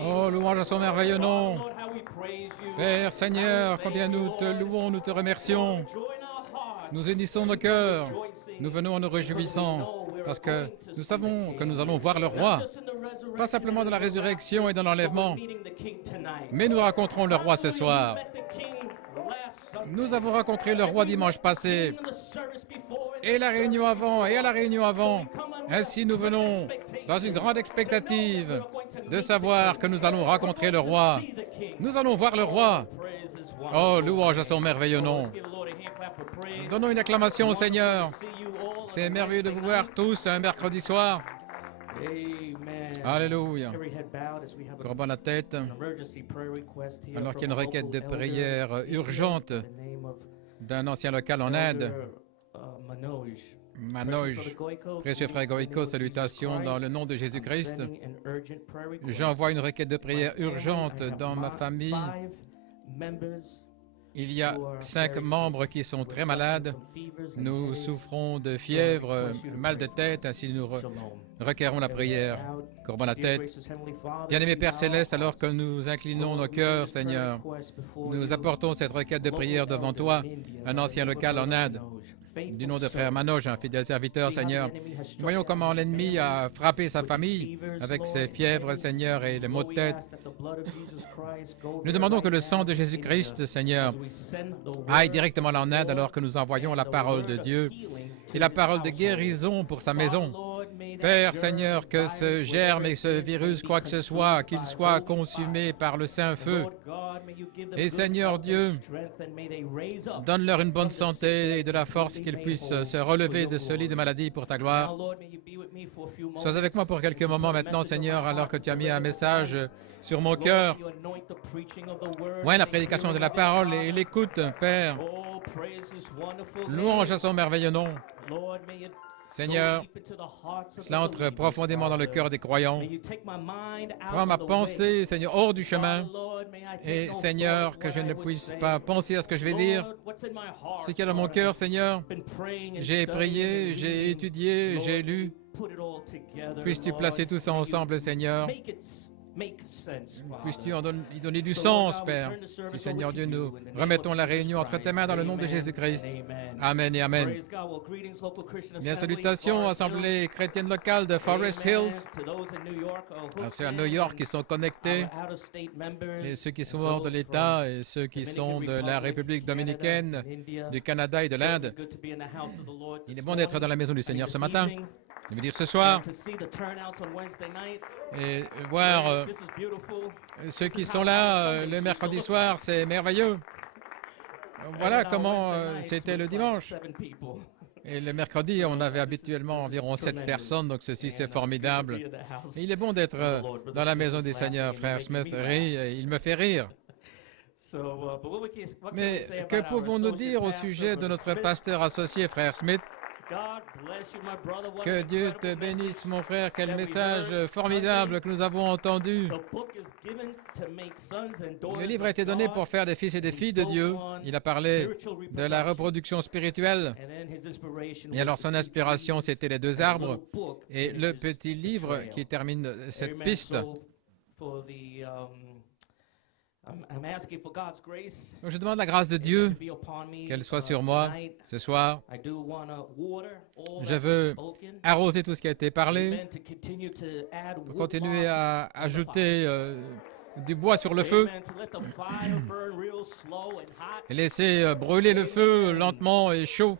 Oh, louange à son merveilleux nom. Père Seigneur, combien nous te louons, nous te remercions. Nous unissons nos cœurs. Nous venons en nous réjouissant parce que nous savons que nous allons voir le roi. Pas simplement dans la résurrection et dans l'enlèvement, mais nous rencontrons le roi ce soir. Nous avons rencontré le roi dimanche passé, et la réunion avant, et à la réunion avant. Ainsi, nous venons dans une grande expectative de savoir que nous allons rencontrer le roi. Nous allons voir le roi. Oh, louange à son merveilleux nom. Donnons une acclamation au Seigneur. C'est merveilleux de vous voir tous un mercredi soir. Alléluia. Courbons la tête, alors qu'il y a une requête de prière urgente d'un ancien local en Inde. Manoj, précieux frère Goïko, salutations dans le nom de Jésus-Christ. J'envoie une requête de prière urgente dans ma famille. Il y a 5 membres qui sont très malades. Nous souffrons de fièvre, mal de tête, ainsi nous requérons la prière. Courbons la tête. Bien-aimé Père Céleste, alors que nous inclinons nos cœurs, Seigneur, nous apportons cette requête de prière devant toi, un ancien local en Inde, du nom de frère Manoj, un fidèle serviteur, Seigneur. Voyons comment l'ennemi a frappé sa famille avec ses fièvres, Seigneur, et les maux de tête. Nous demandons que le sang de Jésus-Christ, Seigneur, aille directement en Inde alors que nous envoyons la parole de Dieu et la parole de guérison pour sa maison. Père Seigneur, que ce germe et ce virus, quoi que ce soit, qu'il soit consumé par le Saint-Feu. Et Seigneur Dieu, donne-leur une bonne santé et de la force qu'ils puissent se relever de ce lit de maladie pour ta gloire. Sois avec moi pour quelques moments maintenant, Seigneur, alors que tu as mis un message sur mon cœur. Ouais, la prédication de la parole et l'écoute, Père. Louange à son merveilleux nom. Seigneur, cela entre profondément dans le cœur des croyants. Prends ma pensée, Seigneur, hors du chemin. Et Seigneur, que je ne puisse pas penser à ce que je vais dire. Ce qu'il y a dans mon cœur, Seigneur, j'ai prié, j'ai étudié, j'ai lu. Puisses-tu placer tout ça ensemble, Seigneur. Puisses-tu y donner du sens, Père. Si, Seigneur Dieu, nous remettons la réunion entre tes mains dans le nom de Jésus-Christ. Amen et Amen. Bien, salutations, Assemblée chrétienne locale de Forest Hills. À ceux à New York qui sont connectés, et ceux qui sont hors de l'État, et ceux qui sont de la République dominicaine, du Canada et de l'Inde. Il est bon d'être dans la maison du Seigneur ce matin. Je veux dire ce soir, et voir ceux qui sont là le mercredi soir, c'est merveilleux. Voilà comment c'était le dimanche. Et le mercredi, on avait habituellement environ 7 personnes, donc ceci c'est formidable. Et il est bon d'être dans la maison des Seigneurs. Frère Smith rit, et il me fait rire. Mais que pouvons-nous dire au sujet de notre pasteur associé, Frère Smith? Que Dieu te bénisse, mon frère. Quel message formidable que nous avons entendu. Le livre a été donné pour faire des fils et des filles de Dieu. Il a parlé de la reproduction spirituelle. Et alors son inspiration, c'était les 2 arbres. Et le petit livre qui termine cette piste. Donc, je demande la grâce de Dieu, qu'elle soit sur moi ce soir. Je veux arroser tout ce qui a été parlé, pour continuer à ajouter du bois sur le feu, et laisser brûler le feu lentement et chaud.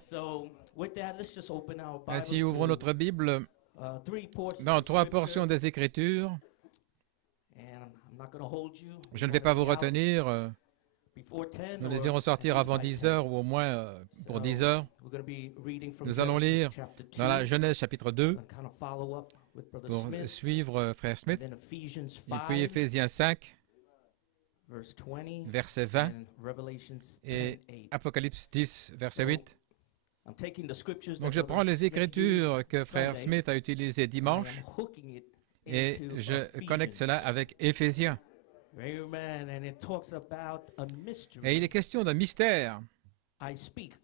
Ainsi, ouvrons notre Bible dans 3 portions des Écritures. Je ne vais pas vous retenir. Nous les irons sortir avant 10 heures ou au moins pour 10 heures. Nous allons lire dans la Genèse chapitre 2 pour suivre Frère Smith. Et puis Éphésiens 5, verset 20 et Apocalypse 10, verset 8. Donc je prends les Écritures que Frère Smith a utilisées dimanche et je connecte cela avec Éphésiens. Et il est question d'un mystère.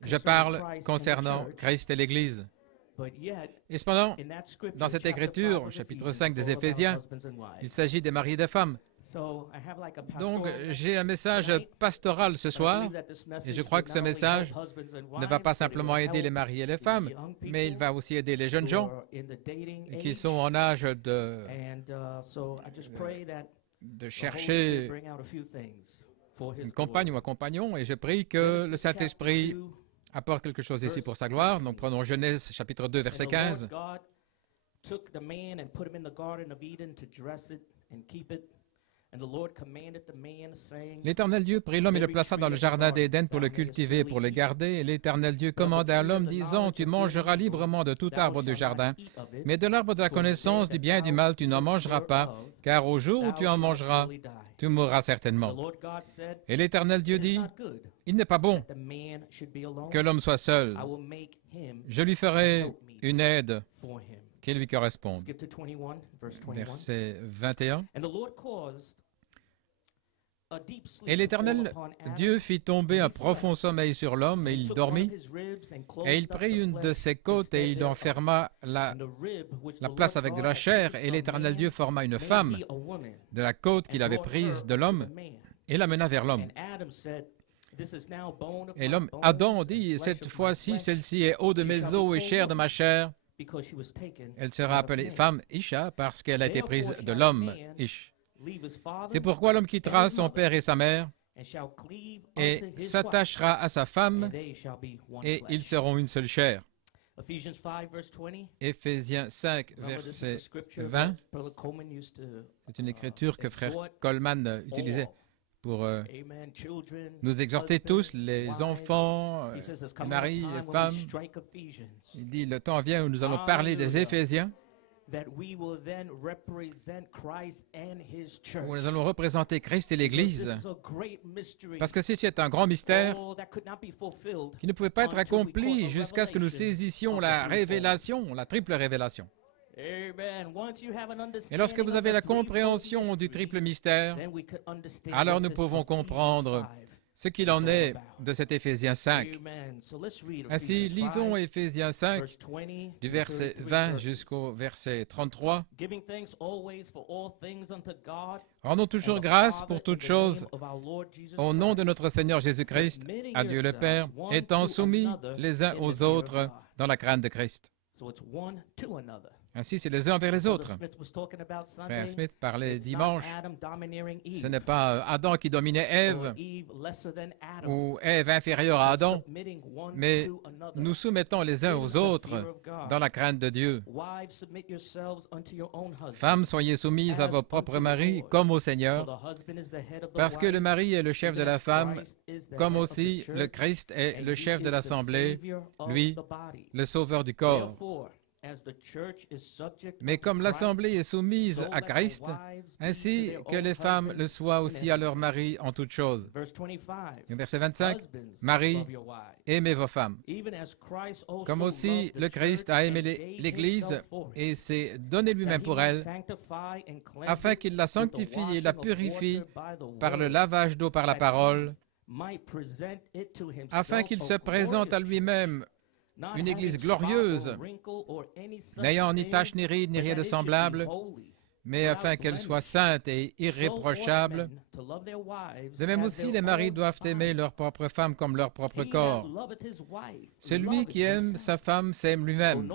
Je parle concernant Christ et l'Église. Et cependant, dans cette écriture, chapitre 5 des Éphésiens, il s'agit des maris et des femmes. Donc, j'ai un message pastoral ce soir, et je crois que ce message ne va pas simplement aider les maris et les femmes, mais il va aussi aider les jeunes gens qui sont en âge de chercher une compagne ou un compagnon, et je prie que le Saint-Esprit apporte quelque chose ici pour sa gloire. Donc, prenons Genèse, chapitre 2, verset 15. L'Éternel Dieu prit l'homme et le plaça dans le jardin d'Éden pour le cultiver et pour le garder. Et l'Éternel Dieu commanda à l'homme, disant, « Tu mangeras librement de tout arbre du jardin, mais de l'arbre de la connaissance du bien et du mal tu n'en mangeras pas, car au jour où tu en mangeras, tu mourras certainement. » Et l'Éternel Dieu dit, « Il n'est pas bon que l'homme soit seul. Je lui ferai une aide qui lui corresponde. » Verset 21. Et l'Éternel Dieu fit tomber un profond sommeil sur l'homme, et il dormit. Et il prit une de ses côtes, et il en ferma la place avec de la chair. Et l'Éternel Dieu forma une femme de la côte qu'il avait prise de l'homme, et l'amena vers l'homme. Et l'homme, Adam, dit, « Cette fois-ci, celle-ci est eau de mes os et chair de ma chair. Elle sera appelée femme Isha, parce qu'elle a été prise de l'homme Ish. C'est pourquoi l'homme quittera son père et sa mère et s'attachera à sa femme, et ils seront une seule chair. » Éphésiens 5, verset 20. C'est une écriture que frère Coleman utilisait pour nous exhorter tous, les enfants, les maris, les femmes. Il dit, le temps vient où nous allons parler des Éphésiens, où nous allons représenter Christ et l'Église, parce que ceci est un grand mystère qui ne pouvait pas être accompli jusqu'à ce que nous saisissions la révélation, la triple révélation. Et lorsque vous avez la compréhension du triple mystère, alors nous pouvons comprendre ce qu'il en est de cet Éphésiens 5. Ainsi, lisons Éphésiens 5, du verset 20 jusqu'au verset 33. Rendons toujours grâce pour toutes choses au nom de notre Seigneur Jésus-Christ, à Dieu le Père, étant soumis les uns aux autres dans la crainte de Christ. Ainsi, c'est les uns envers les autres. Frère Smith parlait dimanche. Ce n'est pas Adam qui dominait Ève ou Ève inférieure à Adam, mais nous soumettons les uns aux autres dans la crainte de Dieu. Femmes, soyez soumises à vos propres maris comme au Seigneur, parce que le mari est le chef de la femme, comme aussi le Christ est le chef de l'Assemblée, lui, le sauveur du corps. Mais comme l'Assemblée est soumise à Christ, ainsi que les femmes le soient aussi à leur mari en toutes choses. Verset 25, « Marie, aimez vos femmes, comme aussi le Christ a aimé l'Église et s'est donné lui-même pour elle, afin qu'il la sanctifie et la purifie par le lavage d'eau par la parole, afin qu'il se présente à lui-même une Église glorieuse, n'ayant ni tache, ni ride, ni rien de semblable, mais afin qu'elle soit sainte et irréprochable. De même aussi, les maris doivent aimer leur propre femme comme leur propre corps. Celui qui aime sa femme s'aime lui-même,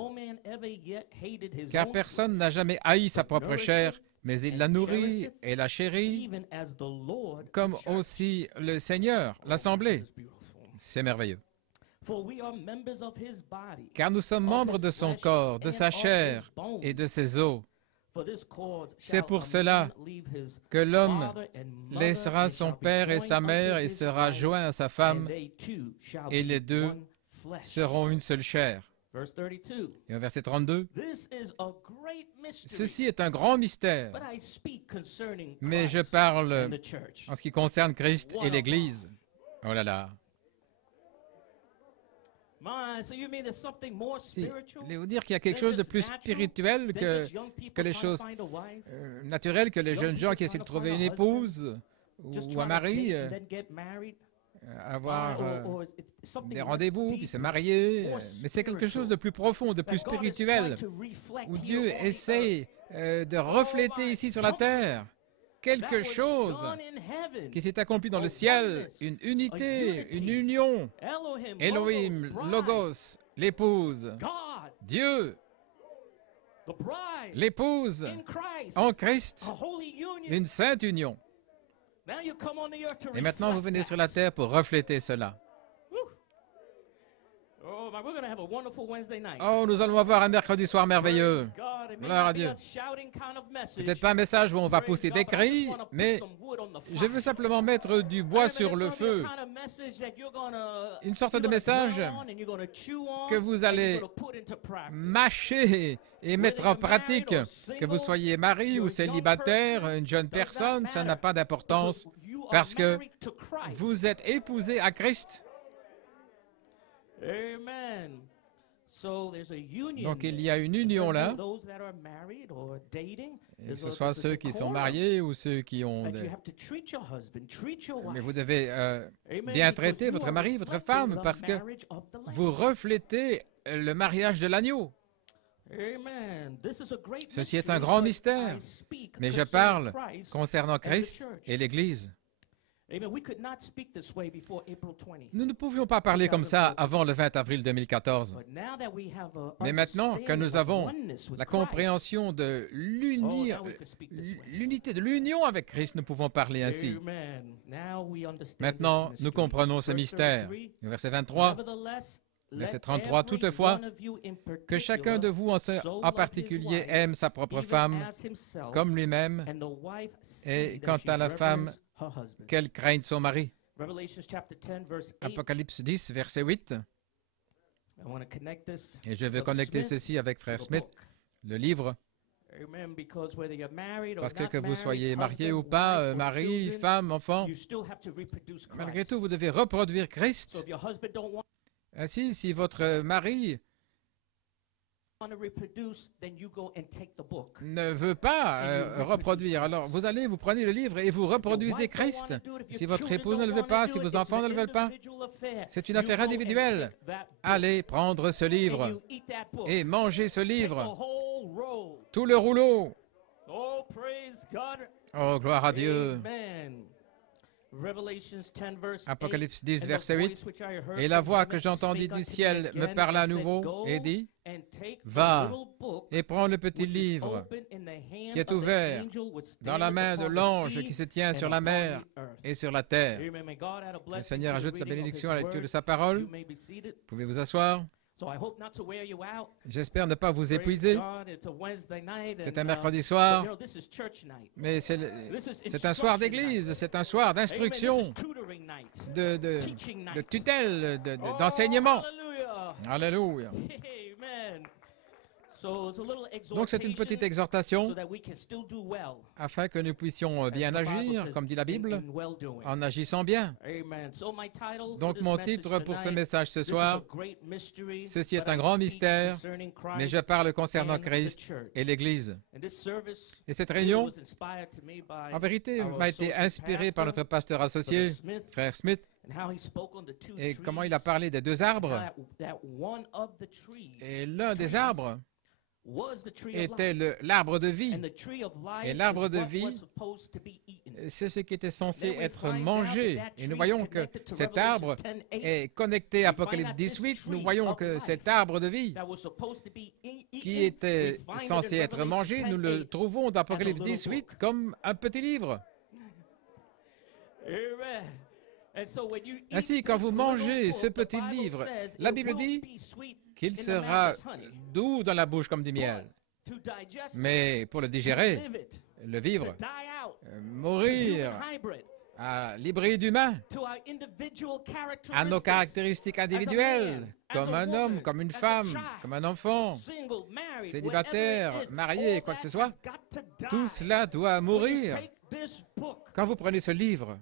car personne n'a jamais haï sa propre chair, mais il la nourrit et la chérit, comme aussi le Seigneur, l'Assemblée. C'est merveilleux. Car nous sommes membres de son corps, de sa chair et de ses os. C'est pour cela que l'homme laissera son père et sa mère et sera joint à sa femme, et les deux seront une seule chair. Et au verset 32, « Ceci est un grand mystère, mais je parle en ce qui concerne Christ et l'Église. » Oh là là! Si, je voulais vous dire qu'il y a quelque chose de plus spirituel que les choses naturelles, que les jeunes gens qui essaient de trouver une épouse ou un mari. avoir des rendez-vous, puis se marier, mais c'est quelque chose de plus profond, de plus spirituel, où Dieu essaie de refléter ici sur la terre quelque chose qui s'est accompli dans le ciel, une unité, une union. Elohim, Logos, l'épouse, Dieu, l'épouse en Christ, une sainte union. Et maintenant, vous venez sur la terre pour refléter cela. Oh, nous allons avoir un mercredi soir merveilleux. Gloire à Dieu. Peut-être pas un message où on va pousser des cris, mais je veux simplement mettre du bois sur le feu. Une sorte de message que vous allez mâcher et mettre en pratique. Que vous soyez mari ou célibataire, une jeune personne, ça n'a pas d'importance parce que vous êtes épousé à Christ. Donc il y a une union là, que ce soit ceux qui sont mariés ou ceux qui ont des... Mais vous devez bien traiter votre mari, votre femme, parce que vous reflétez le mariage de l'agneau. Ceci est un grand mystère, mais je parle concernant Christ et l'Église. Nous ne pouvions pas parler comme ça avant le 20 avril 2014. Mais maintenant que nous avons la compréhension de l'unité, de l'union avec Christ, nous pouvons parler ainsi. Maintenant, nous comprenons ce mystère. Verset 23, verset 33, toutefois, que chacun de vous en particulier aime sa propre femme comme lui-même, et quant à la femme, qu'elle craigne son mari. Apocalypse 10, verset 8. Et je veux connecter ceci avec Frère Smith, le livre. Parce que vous soyez marié ou pas, mari, femme, enfant, malgré tout, vous devez reproduire Christ. Ainsi, si votre mari ne veut pas reproduire, alors vous prenez le livre et vous reproduisez Christ. Si votre épouse ne le veut pas, si vos enfants ne le veulent pas, c'est une affaire individuelle. Allez prendre ce livre et mangez ce livre. Tout le rouleau. Oh, gloire à Dieu. Apocalypse 10, verset 8. Et la voix que j'entendis du ciel me parla à nouveau et dit, va et prends le petit livre qui est ouvert dans la main de l'ange qui se tient sur la mer et sur la terre. Le Seigneur ajoute la bénédiction à la lecture de sa parole. Pouvez vous asseoir. J'espère ne pas vous épuiser. C'est un mercredi soir, mais c'est un soir d'église, c'est un soir d'instruction, de tutelle, d'enseignement. Alléluia. Donc c'est une petite exhortation afin que nous puissions bien agir, comme dit la Bible, en agissant bien. Donc mon titre pour ce message ce soir, ceci est un grand mystère, mais je parle concernant Christ et l'Église. Et cette réunion, en vérité, m'a été inspirée par notre pasteur associé, Frère Smith, et comment il a parlé des deux arbres. Et l'un des arbres était l'arbre de vie. Et l'arbre de vie, c'est ce qui était censé être mangé. Et nous voyons que cet arbre est connecté à Apocalypse 18. Nous voyons que cet arbre de vie, qui était censé être mangé, nous le trouvons dans Apocalypse 18 comme un petit livre. Ainsi, quand vous mangez ce petit livre, la Bible dit qu'il sera doux dans la bouche comme du miel. Mais pour le digérer, le vivre, mourir à l'hybride humain, à nos caractéristiques individuelles, comme un homme, comme une femme, comme un enfant, célibataire, marié, quoi que ce soit, tout cela doit mourir. Quand vous prenez ce livre,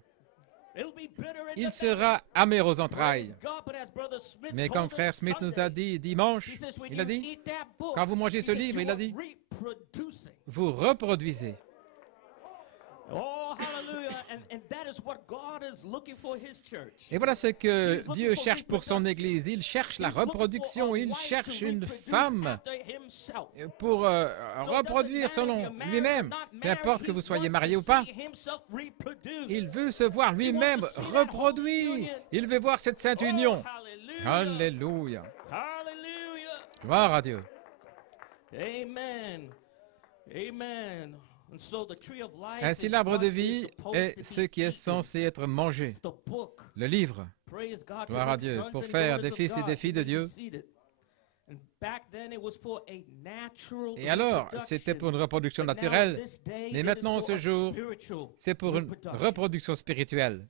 il sera amer aux entrailles. Mais comme Frère Smith nous a dit dimanche, il a dit, quand vous mangez ce livre, il a dit, vous reproduisez. Et voilà ce que Dieu cherche pour son Église. Il cherche la reproduction, il cherche une femme pour reproduire selon lui-même. Peu importe que vous soyez marié ou pas, il veut se voir lui-même reproduit. Il veut voir cette sainte union. Alléluia. Gloire à Dieu. Amen. Amen. Ainsi, l'arbre de vie est ce qui est censé être mangé. Le livre. Gloire à Dieu. Pour faire des fils et des filles de Dieu. Et alors, c'était pour une reproduction naturelle. Mais maintenant, ce jour, c'est pour une reproduction spirituelle.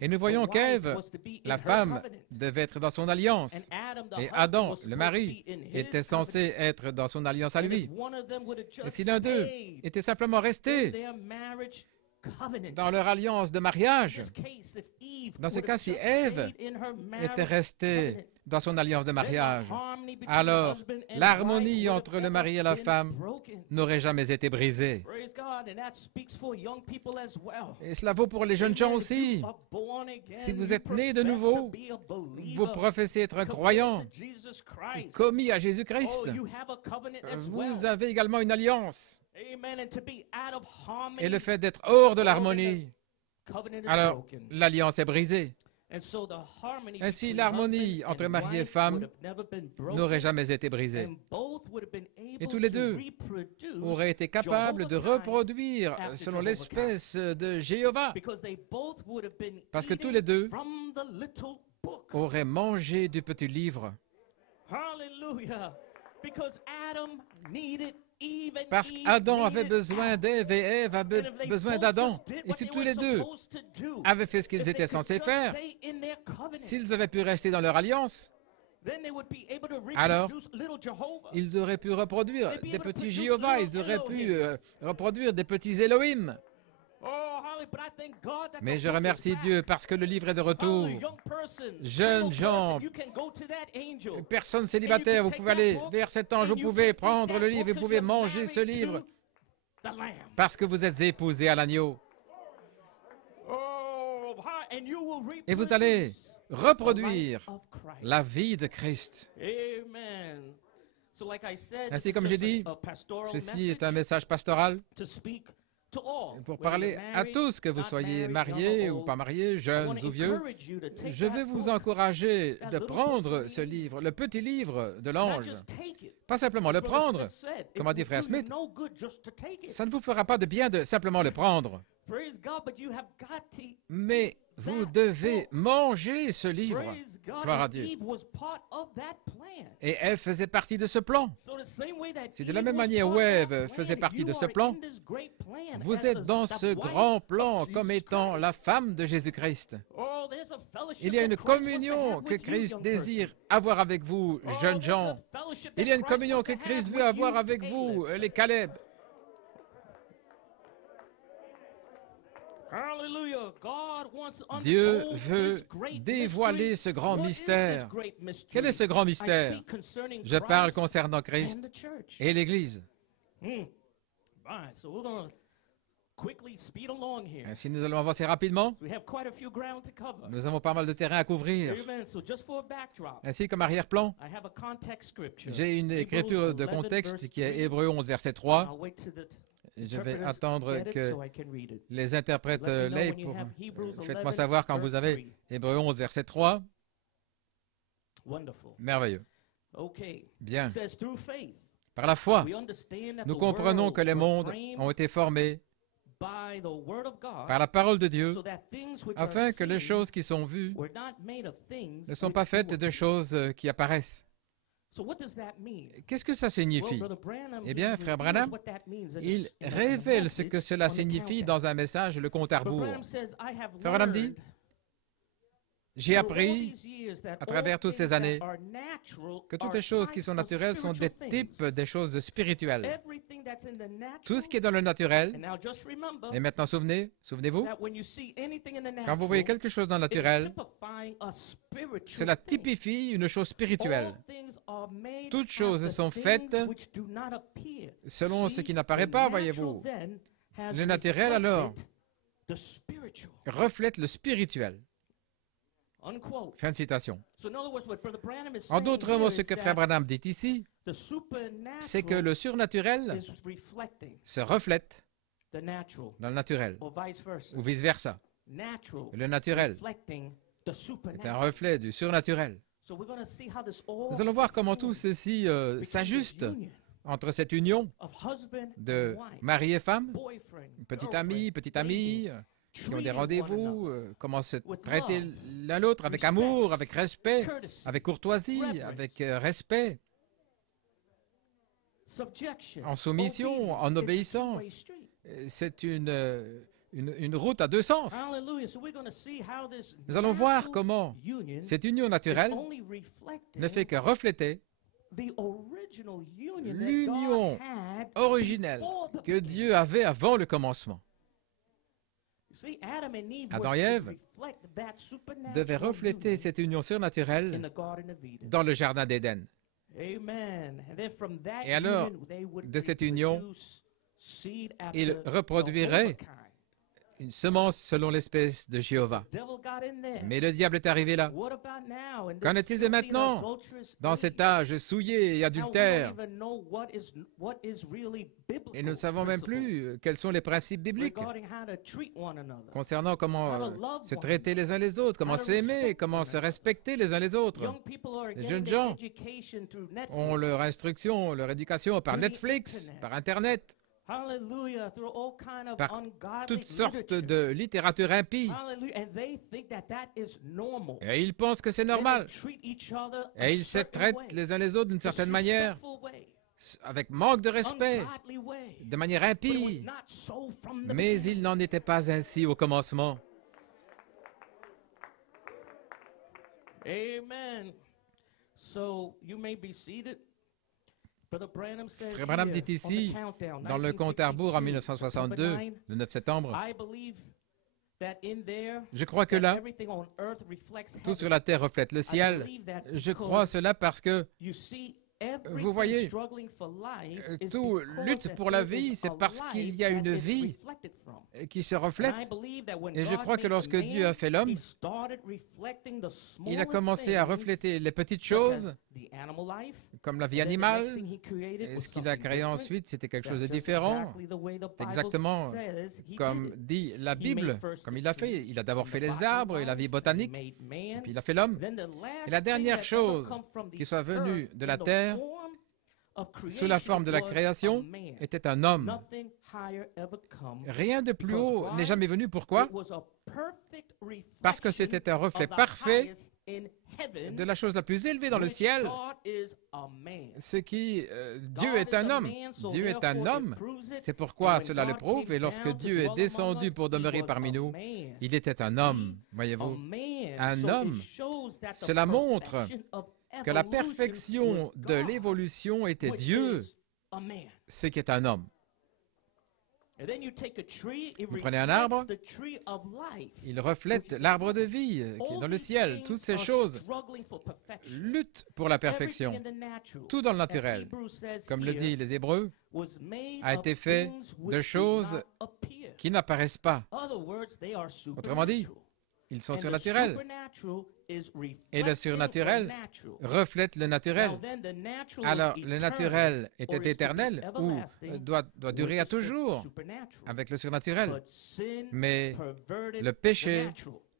Et nous voyons qu'Ève, la femme, devait être dans son alliance. Et Adam, le mari, était censé être dans son alliance à lui. Et si l'un d'eux était simplement resté dans leur alliance de mariage, dans ce cas, si Ève était restée dans son alliance de mariage, alors l'harmonie entre le mari et la femme n'aurait jamais été brisée. Et cela vaut pour les jeunes gens aussi. Si vous êtes nés de nouveau, vous professez être un croyant, commis à Jésus-Christ, vous avez également une alliance. Et le fait d'être hors de l'harmonie, alors l'alliance est brisée. Ainsi, l'harmonie entre mari et femme n'aurait jamais été brisée. Et tous les deux auraient été capables de reproduire selon l'espèce de Jéhovah. Parce que tous les deux auraient mangé du petit livre. Parce qu'Adam avait besoin d'Ève et Ève avait besoin d'Adam. Et si tous les deux avaient fait ce qu'ils étaient censés faire, s'ils avaient pu rester dans leur alliance, alors ils auraient pu reproduire des petits Jéhovah, ils auraient pu reproduire des petits Elohim. Mais je remercie Dieu parce que le livre est de retour. Jeunes gens, personne célibataire, vous pouvez aller vers cet ange, vous pouvez prendre le livre, vous pouvez manger ce livre parce que vous êtes épousés à l'agneau. Et vous allez reproduire la vie de Christ. Ainsi, comme j'ai dit, ceci est un message pastoral pour parler à tous, que vous soyez mariés ou pas mariés, jeunes ou vieux. Je vais vous encourager de prendre ce livre, le petit livre de l'ange. Pas simplement le prendre, comme a dit Frère Smith. Ça ne vous fera pas de bien de simplement le prendre. Mais vous devez manger ce livre. Gloire à Dieu. Et Ève faisait partie de ce plan. C'est de la même manière où Ève faisait partie de ce plan. Vous êtes dans ce grand plan comme étant la femme de Jésus-Christ. Il y a une communion que Christ désire avoir avec vous, jeunes gens. Il y a une communion que Christ veut avoir avec vous, les Caleb. Dieu veut dévoiler ce grand mystère. Quel est ce grand mystère? Je parle concernant Christ et l'Église. Ainsi, nous allons avancer rapidement. Nous avons pas mal de terrain à couvrir. Ainsi, comme arrière-plan, j'ai une écriture de contexte qui est Hébreux 11, verset 3. Je vais attendre que les interprètes l'aient pour... Faites-moi savoir quand vous avez Hébreux 11, verset 3. Merveilleux. Bien. Par la foi, nous comprenons que les mondes ont été formés par la parole de Dieu, afin que les choses qui sont vues ne sont pas faites de choses qui apparaissent. Qu'est-ce que ça signifie? Eh bien, Frère Branham, il révèle ce que cela signifie dans un message, le compte à rebours. Frère Branham dit, j'ai appris à travers toutes ces années que toutes les choses qui sont naturelles sont des types des choses spirituelles. Tout ce qui est dans le naturel, et maintenant souvenez-vous, quand vous voyez quelque chose dans le naturel, cela typifie une chose spirituelle. Toutes choses sont faites selon ce qui n'apparaît pas, voyez-vous. Le naturel, alors, the spiritual. reflète le spirituel. Unquote. Fin de citation. So in other words, what Brother Branham is En saying d'autres here mots, ce is que Frère that Branham dit ici, the c'est que supernatural le surnaturel is reflecting se reflète the natural, dans le naturel, or vice versa. ou vice-versa. Natural Le naturel reflecting the est un supernatural. reflet du surnaturel. So we're going to see how this all Nous allons voir fits comment in tout ceci between this s'ajuste union entre cette union of husband de and wife, mari et femme, boyfriend, petit ami, girlfriend, petite amie, dating, qui ont des treating one rendez-vous, another comment se with traiter love, l'un l'autre avec amour, respect, avec respect, courtesy, avec courtoisie, reverence, avec respect, subjection, en soumission, obedience. en It's a obéissance. two-way street. C'est une route à deux sens. Hallelujah. So we're going to see how this Nous allons voir natural comment union cette union is naturelle only reflecting ne fait que refléter the original union that l'union God had originelle before the que beginning. Dieu avait avant le commencement. You see, Adam and Eve Adam was et to Ève reflect that supernatural devait refléter union cette union in surnaturelle the Garden of Eden. dans le jardin d'Éden. Amen. And then from that Et alors, union, they would de cette union, reproduce seed il after reproduirait Jehovah kind. une semence selon l'espèce de Jéhovah. Devil got in there. Mais le diable est arrivé là. What about now? In Qu'en this est-il de filthy and maintenant, adulterous dans age? cet âge souillé et Now, we adultère? don't even know what is really biblical Et nous ne savons même principle plus quels sont les principes bibliques regarding how to treat one another. concernant comment How to love se one traiter les uns les autres, comment How to s'aimer, respect comment one se another. respecter les uns les autres. Young people are Les getting jeunes their gens education through Netflix. ont leur instruction, leur éducation par Through the Netflix, internet. par Internet, Hallelujah, through all kind of par ungodly toutes sortes literature. de littérature impie. Hallelujah, and they think that is normal. Et ils pensent que c'est And they normal. treat each other a Et ils se certain traitent way, les uns les autres d'une certaine manière, disrespectful way, avec manque de respect, ungodly way. de manière But it was impie. not so from the Mais beginning. il n'en était pas ainsi au commencement. Amen. So you may be seated. Brother Branham says Frère Branham here, dit on ici, the countdown, dans le compte à rebours en 1962, 1962, September 9, le 9 septembre, I believe that in there, je crois que that là, everything on earth reflects tout heaven. sur la terre reflète le I ciel. believe that Je because crois cela parce que you see, everything vous voyez, struggling for life is tout because lutte that pour la there is vie, c'est a parce qu'il life y a that une it's vie reflected from. qui se And reflète. I believe that when Et je God crois que made the lorsque Dieu a man, fait l'homme, he started reflecting the il a smaller commencé à things, refléter les petites such choses, as the animal life, comme la vie and then the animale. next thing he created Et was ce qu'il a something créé different. ensuite, c'était quelque That's chose de just différent. exactly the way the Bible Exactement says he comme did it. dit la He Bible, made first comme the il a fait. trees, Il a d'abord then fait the les botany arbres et la life, vie and he botanique, made et man. puis il a fait l'homme. Then the last Et la thing dernière that ever chose come from the qui soit venue earth de la in the terre, form of sous la creation forme de la was a création, man. était un homme. Nothing higher ever come. Rien de plus Because haut why? n'est jamais venu. Pourquoi? It was a perfect Parce que reflection c'était un reflet of the parfait highest in heaven, de la chose la plus élevée dans le which ciel, God is a man. ce qui, Dieu God est is un a homme. man, so Dieu est therefore un it homme. proves it. C'est pourquoi And cela when le God prouve. came Et lorsque down to Dieu est dwell among descendu us, pour he demeurer was parmi a nous, man. il était un See? homme, A voyez-vous. man. Un So it homme. shows that the Cela montre perfection of Que la evolution perfection was de God, l'évolution était which Dieu, is a man. ce qui est un homme. And then you take a tree, it Vous prenez un reflects arbre, the tree of life. il reflète l'arbre de vie qui est dans le ciel. Toutes ces choses luttent pour la perfection. Tout dans le naturel, comme le dit les Hébreux, a été fait de choses qui n'apparaissent pas. Autrement dit, ils sont surnaturels. Et le surnaturel reflète le naturel. Alors, le naturel était éternel ou doit durer à toujours avec le surnaturel. Mais le péché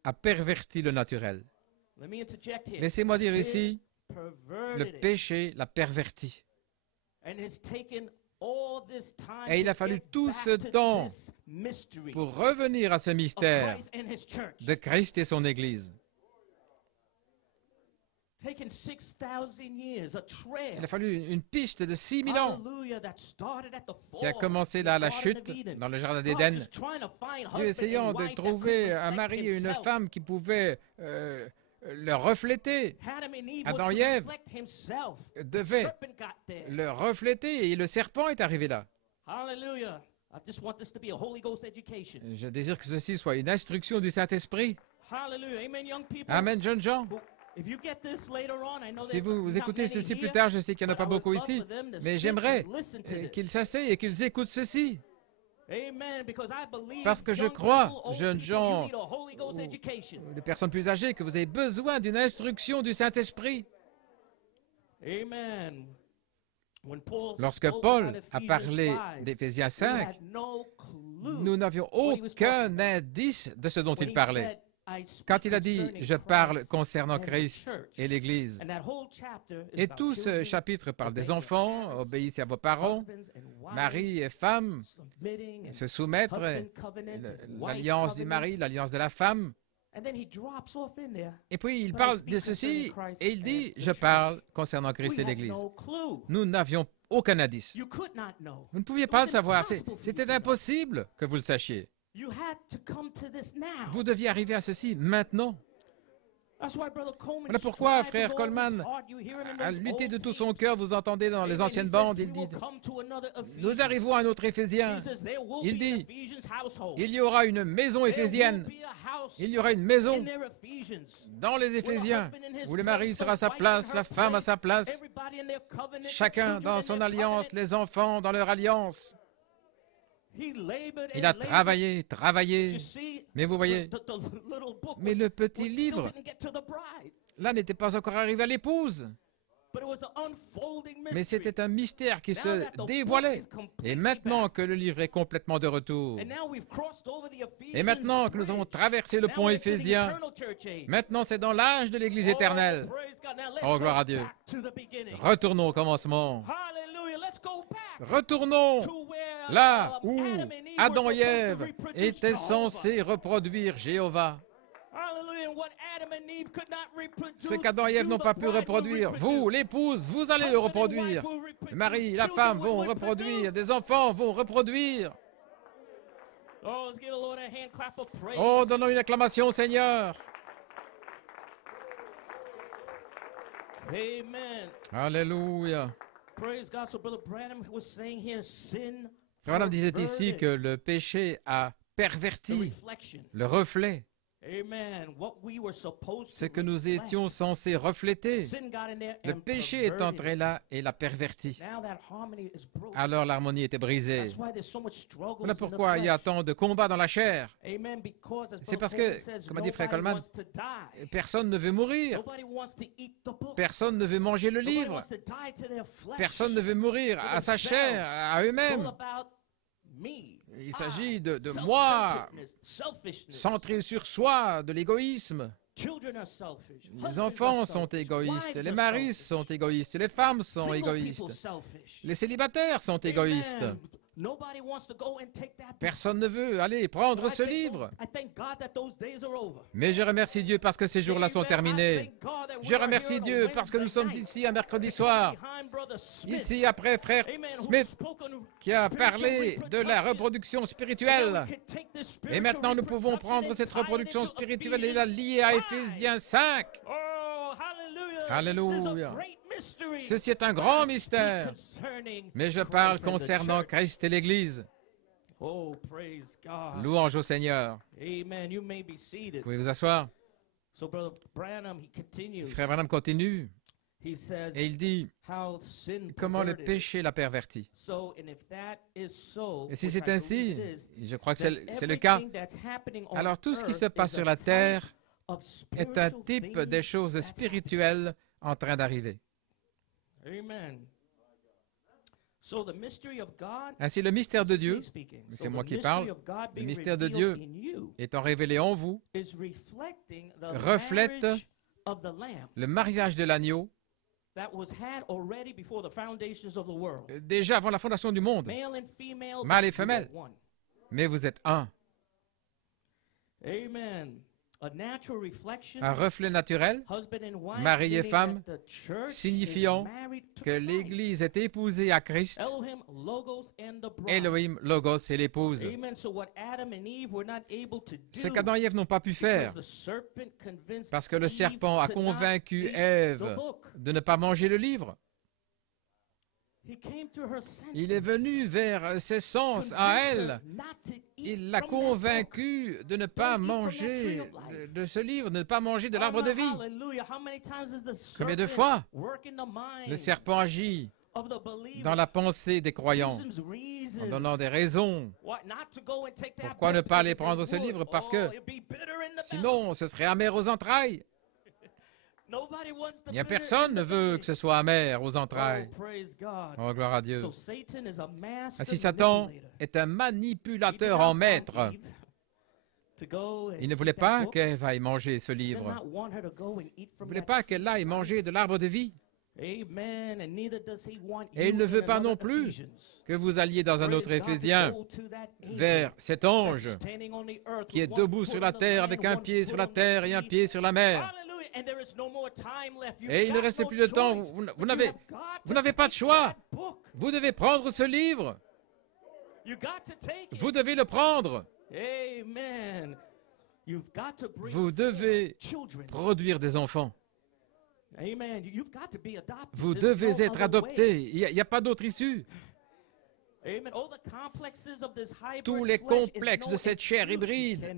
a perverti le naturel. Laissez-moi dire ici, le péché l'a perverti. Et il a fallu tout ce temps pour revenir à ce mystère de Christ et son Église. Il a fallu une piste de 6000 ans qui a commencé là à la chute dans le jardin d'Éden. Dieu essayant de trouver un mari et une femme qui pouvaient le refléter. Adam et Ève devaient le refléter et le serpent est arrivé là. Je désire que ceci soit une instruction du Saint-Esprit. Amen, jeunes gens. Si vous écoutez ceci plus tard, je sais qu'il n'y en a pas beaucoup ici, mais j'aimerais qu'ils s'asseyent et qu'ils écoutent ceci. Parce que je crois, jeunes gens, les personnes plus âgées, que vous avez besoin d'une instruction du Saint-Esprit. Lorsque Paul a parlé d'Éphésiens 5, nous n'avions aucun indice de ce dont il parlait. Quand il a dit « Je parle concernant Christ et l'Église », et tout ce chapitre parle des enfants, obéissez à vos parents, mari et femme, se soumettre, l'alliance du mari, l'alliance de la femme. Et puis il parle de ceci et il dit « Je parle concernant Christ et l'Église ». Nous n'avions aucun indice. Vous ne pouviez pas le savoir. C'était impossible que vous le sachiez. Vous deviez arriver à ceci maintenant. Voilà pourquoi frère Coleman a lutté de tout son cœur. Vous entendez dans les anciennes bandes, il dit « Nous arrivons à un autre Éphésiens ». Il dit « Il y aura une maison éphésienne. Il y aura une maison dans les Éphésiens où le mari sera à sa place, la femme à sa place, chacun dans son alliance, les enfants dans leur alliance. » Il a travaillé, mais vous voyez, mais le petit livre, là, n'était pas encore arrivé à l'épouse. Mais c'était un mystère qui se dévoilait. Et maintenant que le livre est complètement de retour, et maintenant que nous avons traversé le pont éphésien, maintenant c'est dans l'âge de l'Église éternelle. Oh, gloire à Dieu. Retournons au commencement. Retournons là où Adam et Ève étaient censés reproduire Jéhovah. Ce qu'Adam et Ève n'ont pas pu reproduire, vous, l'épouse, vous allez le reproduire. Le mari, la femme vont reproduire, des enfants vont reproduire. Oh, donnons une acclamation au Seigneur. Amen. Alléluia. Praise God. So Brother Branham was saying here, sin Frère Branham disait ici que le péché a perverti le reflet, ce que nous étions censés refléter. Le péché est entré là et l'a perverti. Alors l'harmonie était brisée. Voilà pourquoi il y a tant de combats dans la chair. C'est parce que, comme a dit Frère Coleman, personne ne veut mourir. Personne ne veut manger le livre. Personne ne veut mourir à sa chair, à eux-mêmes. Il s'agit de moi, centré sur soi, de l'égoïsme. Les enfants sont égoïstes, les maris sont égoïstes, les femmes sont égoïstes, les célibataires sont égoïstes. Personne ne veut aller prendre ce livre. Mais je remercie Dieu parce que ces jours-là sont terminés. Je remercie Dieu parce que nous sommes ici un mercredi soir, ici après Frère Smith qui a parlé de la reproduction spirituelle. Et maintenant nous pouvons prendre cette reproduction spirituelle et la lier à Éphésiens 5. Alléluia. Ceci est un grand mystère, mais je parle concernant Christ et l'Église. Louange au Seigneur. Vous pouvez vous asseoir. Frère Branham continue et il dit comment le péché l'a perverti. Et si c'est ainsi, je crois que c'est le cas, alors tout ce qui se passe sur la terre est un type des choses spirituelles en train d'arriver. Ainsi, le mystère de Dieu, c'est moi qui parle, le mystère de Dieu étant révélé en vous, reflète le mariage de l'agneau déjà avant la fondation du monde, mâle et femelle, mais vous êtes un. Un reflet naturel, mari et femme, signifiant que l'Église est épousée à Christ, Elohim, Logos et l'épouse. Ce qu'Adam et Ève n'ont pas pu faire, parce que le serpent a convaincu Ève de ne pas manger le livre. Il est venu vers ses sens à elle. Il l'a convaincue de ne pas manger de ce livre, de ne pas manger de l'arbre de vie. Combien de fois le serpent agit dans la pensée des croyants, en donnant des raisons. Pourquoi ne pas aller prendre ce livre? Parce que sinon, ce serait amer aux entrailles. Il n'y a personne ne veut que ce soit amer aux entrailles. Oh, gloire à Dieu. Ainsi, Satan est un manipulateur en maître. Il ne voulait pas qu'Ève aille manger ce livre. Il ne voulait pas qu'elle aille manger de l'arbre de vie. Et il ne veut pas non plus que vous alliez dans un autre Éphésiens vers cet ange qui est debout sur la terre avec un pied sur la terre et un pied sur la mer. Et il ne reste plus de temps. Vous n'avez pas de choix. Vous devez prendre ce livre. Vous devez le prendre. Vous devez produire des enfants. Vous devez être adopté. Il n'y a pas d'autre issue. Tous les complexes de cette chair hybride,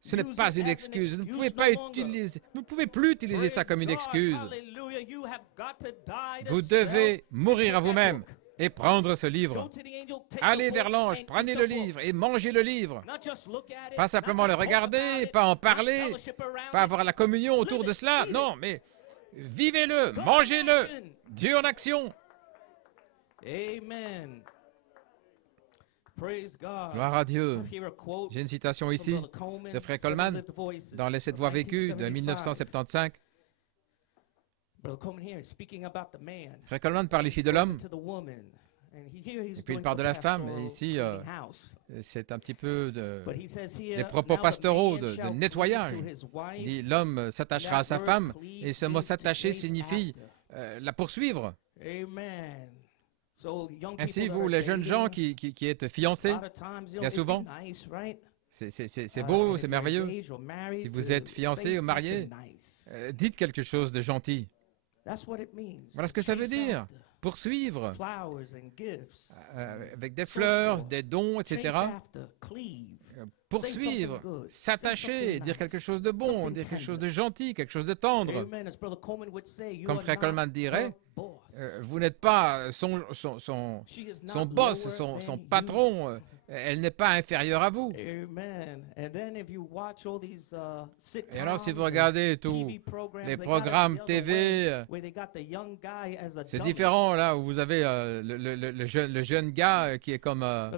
ce n'est pas une excuse. Vous ne pouvez plus utiliser ça comme une excuse. Vous devez mourir à vous-même et prendre ce livre. Allez vers l'ange, prenez le livre et mangez le livre. Pas simplement le regarder, pas en parler, pas avoir la communion autour de cela. Non, mais vivez-le, mangez-le. Dieu en action. Amen. Gloire à Dieu. J'ai une citation ici de Frère Coleman dans Les 7 voix vécues de 1975. Frère Coleman parle ici de l'homme. Et puis il parle de la femme. Et ici, c'est un petit peu des propos pastoraux de nettoyage. Il dit l'homme s'attachera à sa femme. Et ce mot s'attacher signifie la poursuivre. Ainsi, vous, les jeunes gens qui êtes fiancés, bien souvent, c'est beau, c'est merveilleux. Si vous êtes fiancé ou marié, dites quelque chose de gentil. Voilà ce que ça veut dire. Poursuivre, avec des fleurs, des dons, etc. Poursuivre, s'attacher, dire quelque chose de bon, dire quelque chose de gentil, quelque chose de tendre. Comme Frère Coleman dirait, vous n'êtes pas son boss, son patron. Elle n'est pas inférieure à vous. Et alors, si vous regardez tous les programmes TV, c'est différent là où vous avez le jeune gars qui est comme un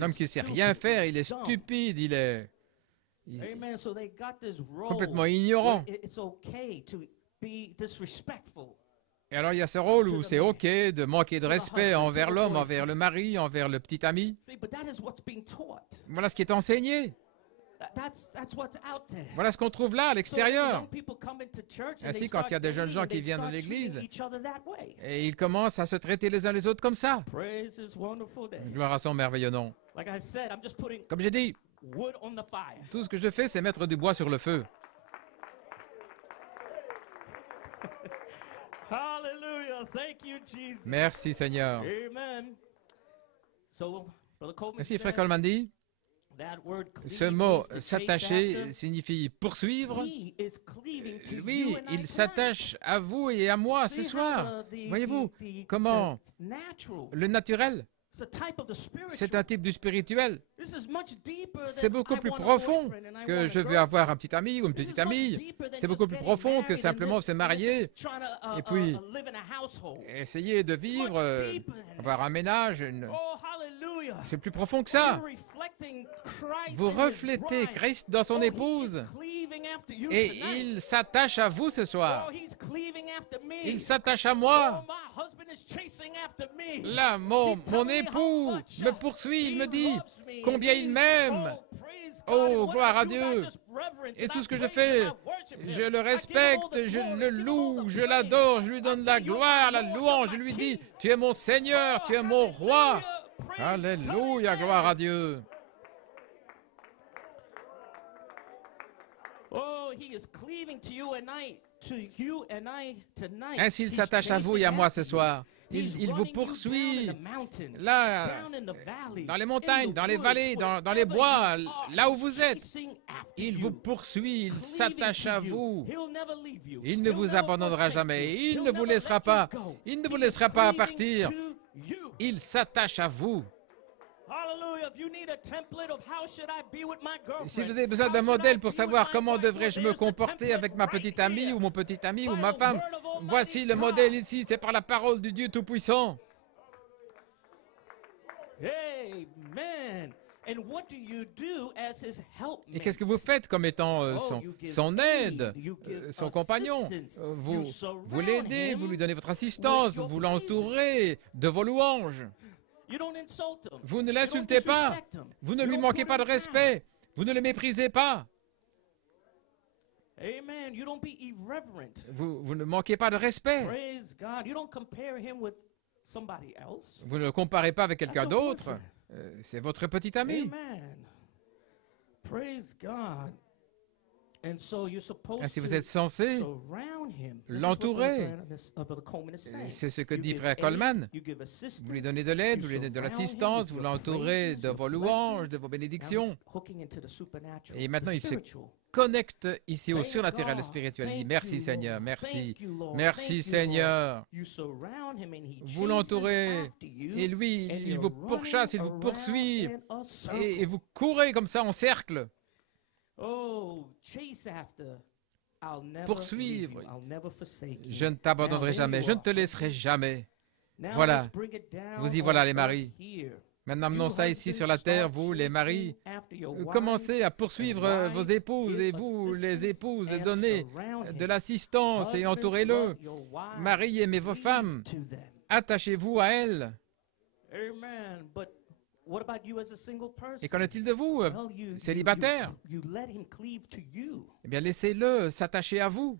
homme qui ne sait rien faire, il est stupide, il est complètement ignorant. Et alors il y a ce rôle où c'est OK de manquer de respect envers l'homme, envers le mari, envers le petit ami. Voilà ce qui est enseigné. Voilà ce qu'on trouve là, à l'extérieur. Ainsi, quand il y a des jeunes gens qui viennent à l'église, et ils commencent à se traiter les uns les autres comme ça. Gloire à son merveilleux nom. Comme j'ai dit, tout ce que je fais, c'est mettre du bois sur le feu. Merci Seigneur. Ainsi, Frère Coleman dit, ce mot « s'attacher » signifie poursuivre. Lui, il s'attache à vous et à moi ce soir. Voyez-vous comment le naturel, c'est un type du spirituel. C'est beaucoup plus profond que je veux avoir un petit ami ou une petite amie. C'est beaucoup plus profond que simplement se marier et puis essayer de vivre, avoir un ménage. C'est plus profond que ça. Vous reflétez Christ dans son épouse et il s'attache à vous ce soir. Il s'attache à moi. Là, mon époux me poursuit, il me dit combien il m'aime. Oh, gloire à Dieu. Et tout ce que je fais, je le respecte, je le loue, je l'adore, je lui donne la gloire, la louange, je lui dis, tu es mon Seigneur, tu es mon roi. Alléluia, gloire à Dieu. Ainsi, il s'attache à vous et à moi ce soir. Il vous poursuit là, dans les montagnes, dans les vallées, dans les bois, là où vous êtes. Il vous poursuit, il s'attache à vous. Il ne vous abandonnera jamais. Il ne vous laissera pas. Il ne vous laissera pas partir. Il s'attache à vous. Si vous avez besoin d'un modèle pour savoir comment devrais-je me comporter avec ma petite amie ou mon petit ami ou ma femme, voici le modèle ici, c'est par la parole du Dieu Tout-Puissant. Et qu'est-ce que vous faites comme étant son aide, son compagnon? Vous l'aidez, vous lui donnez votre assistance, vous l'entourez de vos louanges. Vous ne l'insultez pas, vous ne lui manquez pas de respect, vous ne le méprisez pas. Vous ne manquez pas de respect. Vous ne le comparez pas avec quelqu'un d'autre. C'est votre petit ami. Ainsi, vous êtes censé l'entourer. C'est ce que dit frère Coleman. Vous lui donnez de l'aide, vous lui donnez de l'assistance, vous l'entourez de vos louanges, de vos bénédictions. Et maintenant, il se connecte ici au surnaturel, au spirituel. Il dit merci Seigneur, merci. Merci Seigneur. Vous l'entourez et lui, il vous pourchasse, il vous poursuit et vous courez comme ça en cercle. Poursuivre. Je ne t'abandonnerai jamais, je ne te laisserai jamais. Voilà, vous y voilà les maris. Maintenant, amenons ça ici sur la terre, vous les maris. Commencez à poursuivre vos épouses et vous les épouses, donnez de l'assistance et entourez-le. Marie, aimez vos femmes, attachez-vous à elles. Et qu'en est-il de vous, célibataires? Eh bien, laissez-le s'attacher à vous.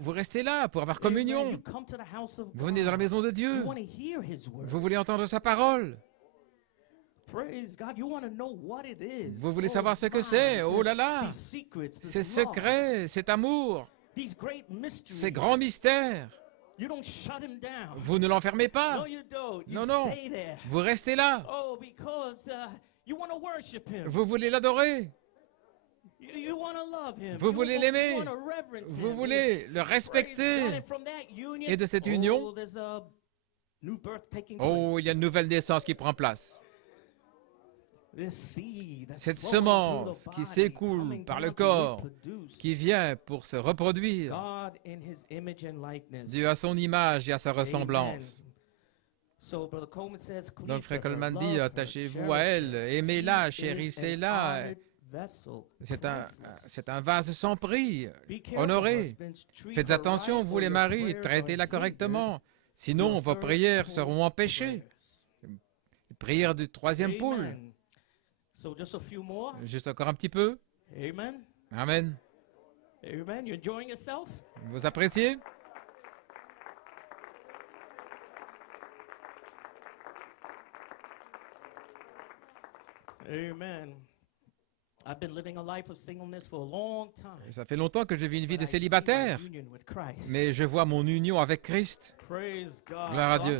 Vous restez là pour avoir communion. Vous venez dans la maison de Dieu. Vous voulez entendre sa parole. Vous voulez savoir ce que c'est. Oh là là! Ces secrets, cet amour, ces grands mystères. Vous ne l'enfermez pas. Non, non. Vous restez là. Vous voulez l'adorer. Vous voulez l'aimer. Vous voulez le respecter. Et de cette union, oh, il y a une nouvelle naissance qui prend place. Cette semence qui s'écoule par le corps, qui vient pour se reproduire, Dieu à son image et à sa ressemblance. Donc frère Coleman dit, attachez-vous à elle, aimez-la, chérissez-la. C'est un vase sans prix, honoré. Faites attention, vous les maris, traitez-la correctement, sinon vos prières seront empêchées. Prière du troisième pôle. Juste encore un petit peu. Amen. Vous appréciez? Amen. Ça fait longtemps que je vis une vie de célibataire, mais je vois mon union avec Christ. Gloire à Dieu.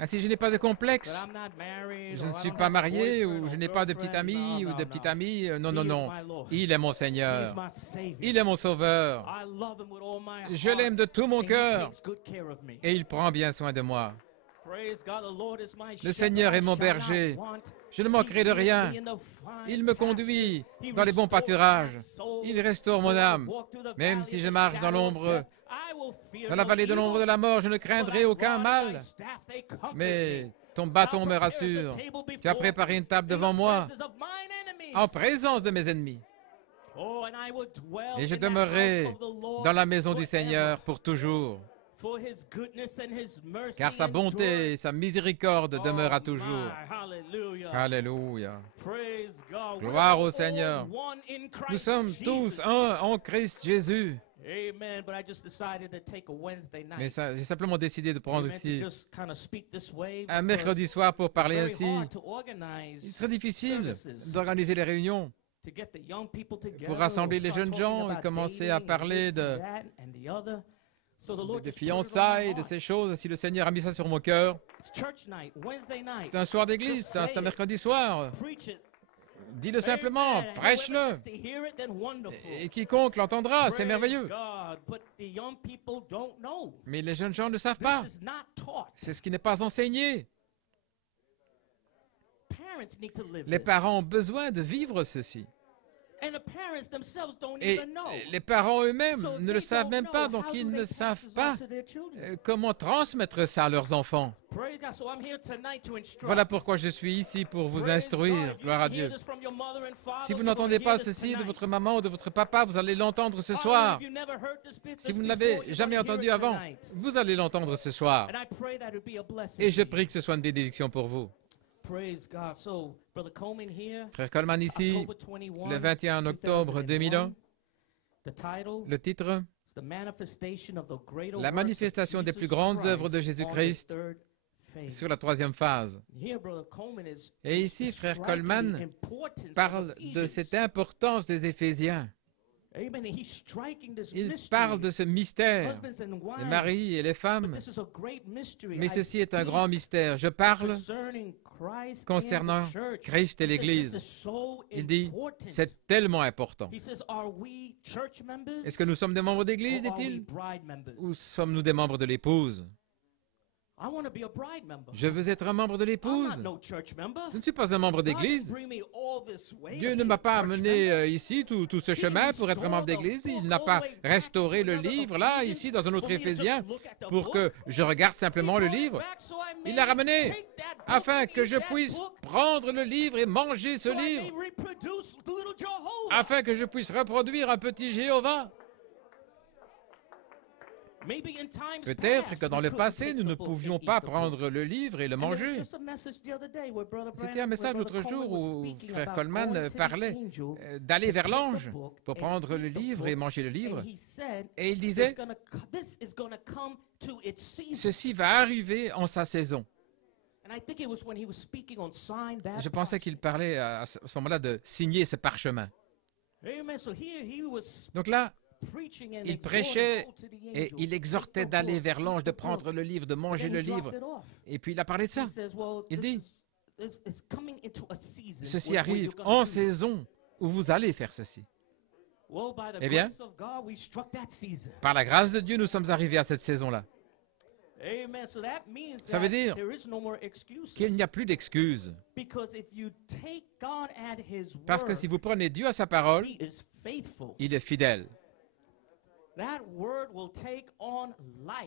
Ainsi, je n'ai pas de complexe. Je ne suis pas marié ou je n'ai pas de petite amie ou de petite amie. Non, non, non. Il est mon Seigneur. Il est mon Sauveur. Je l'aime de tout mon cœur et il prend bien soin de moi. Le Seigneur est mon berger. Je ne manquerai de rien. Il me conduit dans les bons pâturages. Il restaure mon âme. Même si je marche dans l'ombre, dans la vallée de l'ombre de la mort, je ne craindrai aucun mal. Mais ton bâton me rassure. Tu as préparé une table devant moi, en présence de mes ennemis. Et je demeurerai dans la maison du Seigneur pour toujours. Car sa bonté et sa miséricorde demeurent à toujours. Alléluia. Gloire au Seigneur. Nous sommes tous un en Christ Jésus. Mais j'ai simplement décidé de prendre ici un mercredi soir pour parler ainsi. C'est très difficile d'organiser les réunions, pour rassembler les jeunes gens et commencer à parler de de fiançailles, de ces choses, si le Seigneur a mis ça sur mon cœur, c'est un soir d'église, c'est un mercredi soir. Dis-le simplement, prêche-le. Et quiconque l'entendra, c'est merveilleux. Mais les jeunes gens ne savent pas. C'est ce qui n'est pas enseigné. Les parents ont besoin de vivre ceci. Et les parents eux-mêmes ne le savent même pas, donc ils ne savent pas comment transmettre ça à leurs enfants. Voilà pourquoi je suis ici, pour vous instruire. Gloire à Dieu. Si vous n'entendez pas ceci de votre maman ou de votre papa, vous allez l'entendre ce soir. Si vous ne l'avez jamais entendu avant, vous allez l'entendre ce soir. Et je prie que ce soit une bénédiction pour vous. Frère Coleman ici, le 21 octobre 2001, le titre, La manifestation des plus grandes œuvres de Jésus-Christ sur la troisième phase. Et ici, Frère Coleman parle de cette importance des Éphésiens. Il parle de ce mystère, les maris et les femmes, mais ceci est un grand mystère. Je parle concernant Christ et l'Église. Il dit, c'est tellement important. Est-ce que nous sommes des membres d'Église, dit-il, ou sommes-nous des membres de l'épouse? Je veux être un membre de l'épouse. Je ne suis pas un membre d'église. Dieu ne m'a pas amené ici tout ce chemin pour être un membre d'église. Il n'a pas restauré le livre, là, ici, dans un autre Éphésien, pour que je regarde simplement le livre. Il l'a ramené afin que je puisse prendre le livre et manger ce livre, afin que je puisse reproduire un petit Jéhovah. Peut-être que dans le passé, nous ne pouvions pas prendre le livre et le manger. C'était un message l'autre jour où Frère Coleman parlait d'aller vers l'ange pour prendre le livre et manger le livre. Et il disait, ceci va arriver en sa saison. Je pensais qu'il parlait à ce moment-là de signer ce parchemin. Donc là, il prêchait et il exhortait d'aller vers l'ange, de prendre le livre, de manger le livre. Et puis il a parlé de ça. Il dit, ceci arrive en saison où vous allez faire ceci. Eh bien, par la grâce de Dieu, nous sommes arrivés à cette saison-là. Ça veut dire qu'il n'y a plus d'excuses. Parce que si vous prenez Dieu à sa parole, il est fidèle.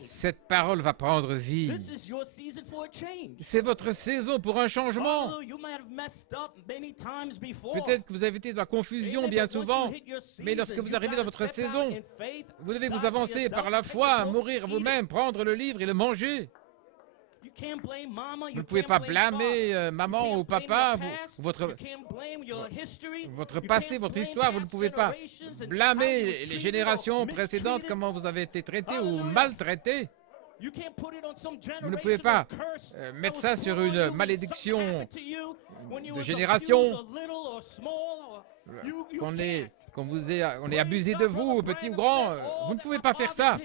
Cette parole va prendre vie. C'est votre saison pour un changement. Peut-être que vous avez été dans la confusion bien souvent, mais lorsque vous arrivez dans votre saison, vous devez vous avancer par la foi, mourir vous-même, prendre le livre et le manger. Vous ne pouvez pas blâmer maman ou papa, votre passé, votre histoire. Vous ne pouvez pas blâmer les générations précédentes, comment vous avez été traités ou maltraités. Vous ne pouvez pas mettre ça sur une malédiction de génération, on est abusé de vous, petit ou grand. Vous ne pouvez pas faire ça.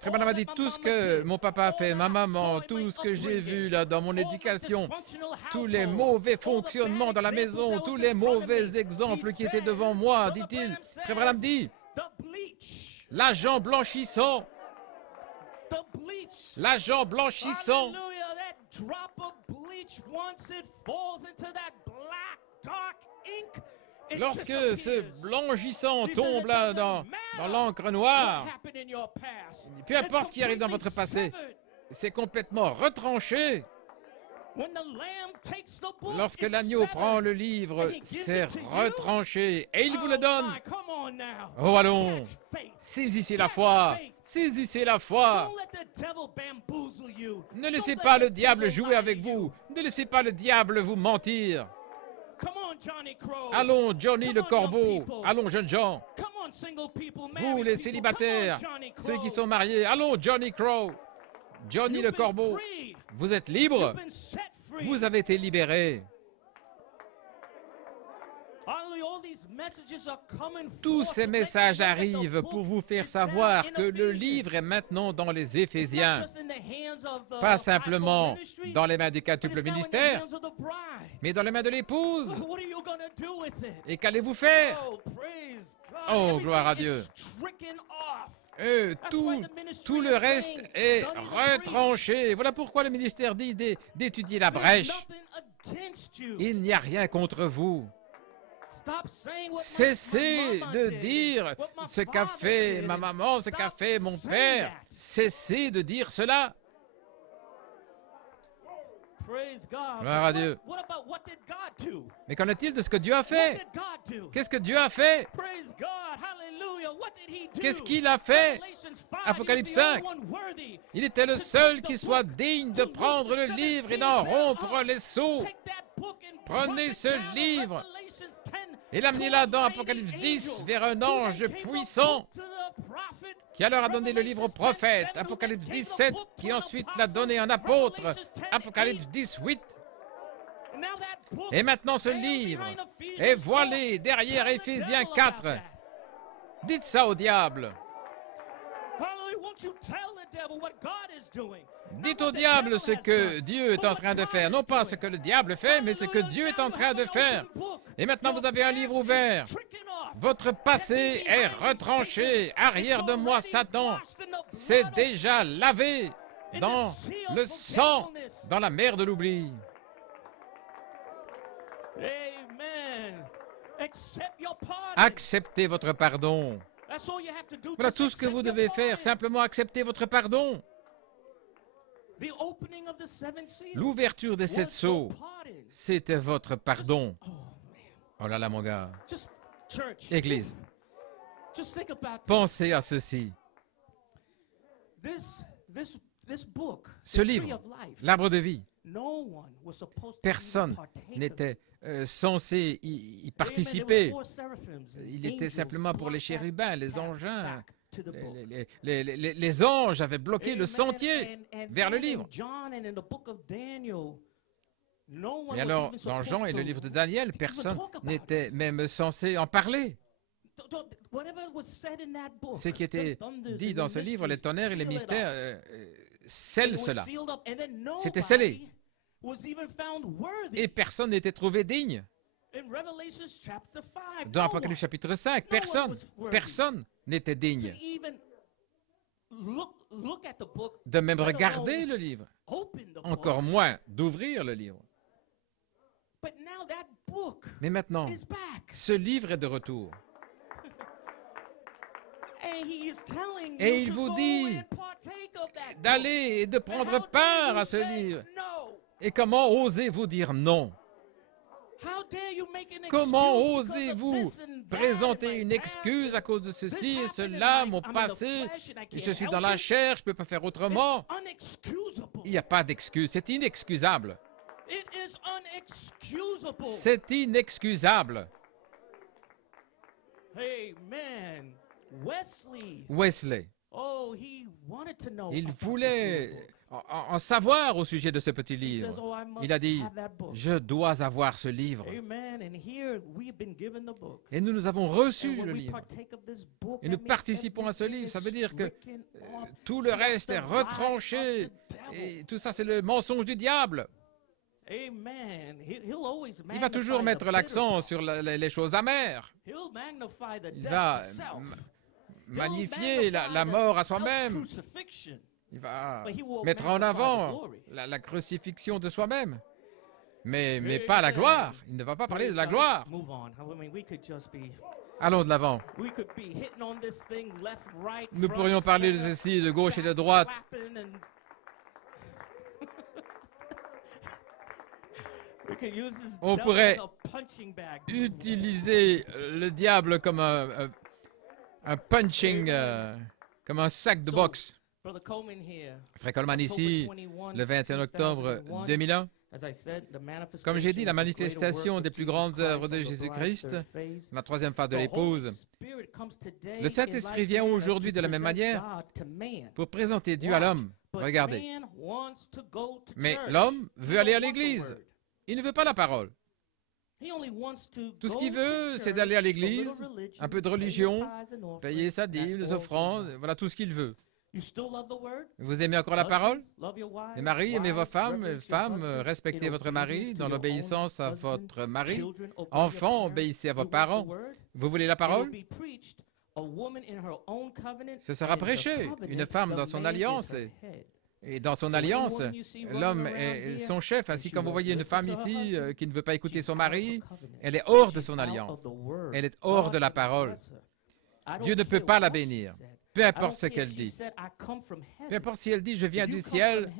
Frère Branham a dit, tout ce que mon papa a fait, ma maman, tout ce que j'ai vu là dans mon éducation, tous les mauvais fonctionnements dans la maison, tous les mauvais exemples qui étaient devant moi, dit-il. Frère Branham dit, l'agent blanchissant, l'agent blanchissant, lorsque ce blanchissant tombe là dans l'encre noire, peu importe ce qui arrive dans votre passé, c'est complètement retranché. Lorsque l'agneau prend le livre, c'est retranché et il vous le donne. Oh allons, saisissez la foi, saisissez la foi. Ne laissez pas le diable jouer avec vous, ne laissez pas le diable vous mentir. Allons, Johnny le corbeau. Allons, jeunes gens. Vous, les célibataires, ceux qui sont mariés. Allons, Johnny Crow. Johnny le corbeau. Vous êtes libre. Vous avez été libérés. Tous ces messages arrivent pour vous faire savoir que le livre est maintenant dans les Éphésiens, pas simplement dans les mains du quintuple ministère, mais dans les mains de l'épouse. Et qu'allez-vous faire? Oh, gloire à Dieu. Tout le reste est retranché. Voilà pourquoi le ministère dit d'étudier la brèche. Il n'y a rien contre vous. Cessez de dire ce qu'a fait ma maman, ce qu'a fait mon père. Cessez de dire cela. Gloire à Dieu. Mais qu'en est-il de ce que Dieu a fait? Qu'est-ce que Dieu a fait? Qu'est-ce qu'il a fait? Apocalypse 5. Il était le seul qui soit digne de prendre le livre et d'en rompre les sceaux. Prenez ce livre et l'amenez-là dans Apocalypse 10 vers un ange puissant qui alors a donné le livre au prophète. Apocalypse 17 qui ensuite l'a donné à un apôtre. Apocalypse 18. Et maintenant ce livre est voilé derrière Éphésiens 4. Dites ça au diable. Dites au diable ce que Dieu est en train de faire. Non pas ce que le diable fait, mais ce que Dieu est en train de faire. Et maintenant vous avez un livre ouvert. Votre passé est retranché. Arrière de moi, Satan. C'est déjà lavé dans le sang, dans la mer de l'oubli. Acceptez votre pardon. Voilà tout ce que vous devez faire, simplement accepter votre pardon. L'ouverture des 7 sceaux, c'était votre pardon. Oh là là, mon gars. Église, pensez à ceci. Ce livre, l'arbre de vie, personne n'était censé y participer. Il était simplement pour les chérubins, les angins. Les anges avaient bloqué le sentier vers le livre. Et alors, dans Jean et le livre de Daniel, personne n'était même censé en parler. Ce qui était dit dans ce livre, les tonnerres et les mystères, scellent cela. C'était scellé. Et personne n'était trouvé digne. Dans Apocalypse chapitre 5, personne n'était digne de même regarder le livre, encore moins d'ouvrir le livre. Mais maintenant, ce livre est de retour. Et il vous dit d'aller et de prendre part à ce livre. Et comment osez-vous dire non? Comment osez-vous présenter une excuse à cause de ceci et cela, mon passé, et je suis dans la chair, je ne peux pas faire autrement? Il n'y a pas d'excuse, c'est inexcusable. C'est inexcusable. Wesley, il voulait en savoir au sujet de ce petit livre. Il a dit, je dois avoir ce livre. Et nous avons reçu le livre. Et nous participons à ce livre. Ça veut dire que tout le reste est retranché. Et tout ça, c'est le mensonge du diable. Il va toujours mettre l'accent sur les choses amères. Il va magnifier la mort à soi-même. Il va mettre en avant la crucifixion de soi-même, mais pas la gloire. Il ne va pas parler de la gloire. Allons de l'avant. Nous pourrions parler de ceci de gauche et de droite. On pourrait utiliser le diable comme un punching, comme un sac de boxe. Frère Coleman ici, le 21 octobre 2001. Comme j'ai dit, la manifestation des plus grandes œuvres de Jésus-Christ, la troisième phase de l'épouse. Le Saint-Esprit vient aujourd'hui de la même manière pour présenter Dieu à l'homme. Regardez. Mais l'homme veut aller à l'église. Il ne veut pas la parole. Tout ce qu'il veut, c'est d'aller à l'église, un peu de religion, payer sa dîme, les offrandes, voilà tout ce qu'il veut. Vous aimez encore la parole? Les maris, aimez vos femmes. Les femmes, respectez votre mari dans l'obéissance à votre mari. Enfants, obéissez à vos parents. Vous voulez la parole? Ce sera prêché. Une femme dans son alliance. Et dans son alliance, l'homme est son chef. Ainsi, quand vous voyez une femme ici qui ne veut pas écouter son mari, elle est hors de son alliance. Elle est hors de la parole. Dieu ne peut pas la bénir. Peu importe ce qu'elle dit. Peu importe si elle dit « je viens du ciel ».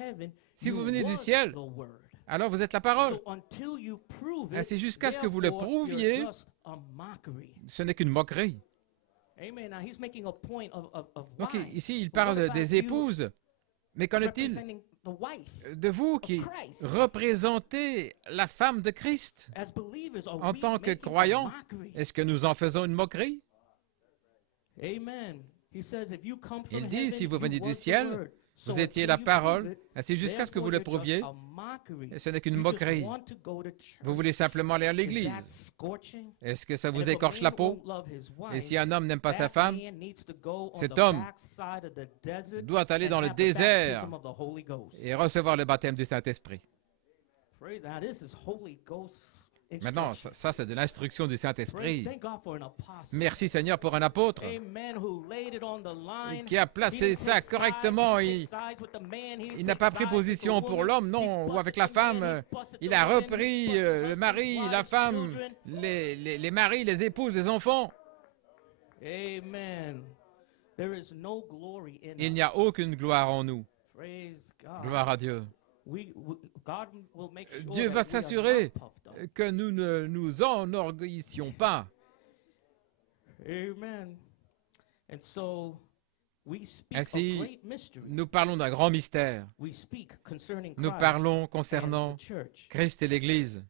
Si vous venez du ciel, alors vous êtes la parole. Ainsi, jusqu'à ce que vous le prouviez, ce n'est qu'une moquerie. Donc ici, il parle des épouses. Mais qu'en est-il de vous qui représentez la femme de Christ? En tant que croyants, est-ce que nous en faisons une moquerie? Il dit, si vous venez du ciel, vous étiez la parole, ainsi jusqu'à ce que vous le prouviez, et ce n'est qu'une moquerie. Vous voulez simplement aller à l'église. Est-ce que ça vous écorche la peau? Et si un homme n'aime pas sa femme, cet homme doit aller dans le désert et recevoir le baptême du Saint-Esprit. Maintenant, ça c'est de l'instruction du Saint-Esprit. Merci Seigneur pour un apôtre qui a placé ça correctement. Il n'a pas pris position pour l'homme, non, ou avec la femme. Il a repris le mari, la femme, les maris, les épouses, les enfants. Il n'y a aucune gloire en nous. Gloire à Dieu. Dieu va s'assurer que nous ne nous enorgueillissions pas. Ainsi, nous parlons d'un grand mystère. Nous parlons concernant Christ et l'Église.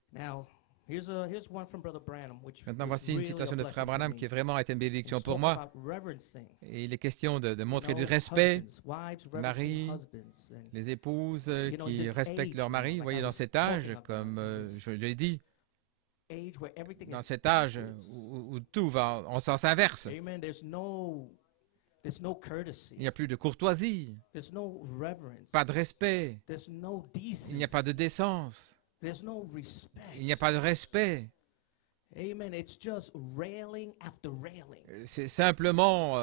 Maintenant, voici une citation de Frère Branham qui vraiment a été une bénédiction pour moi. Et il est question de montrer du respect. Marie, les épouses qui respectent leur mari. Vous voyez, dans cet âge, comme je l'ai dit, dans cet âge où tout va en sens inverse, il n'y a plus de courtoisie, pas de respect, il n'y a pas de décence. Il n'y a pas de respect. C'est simplement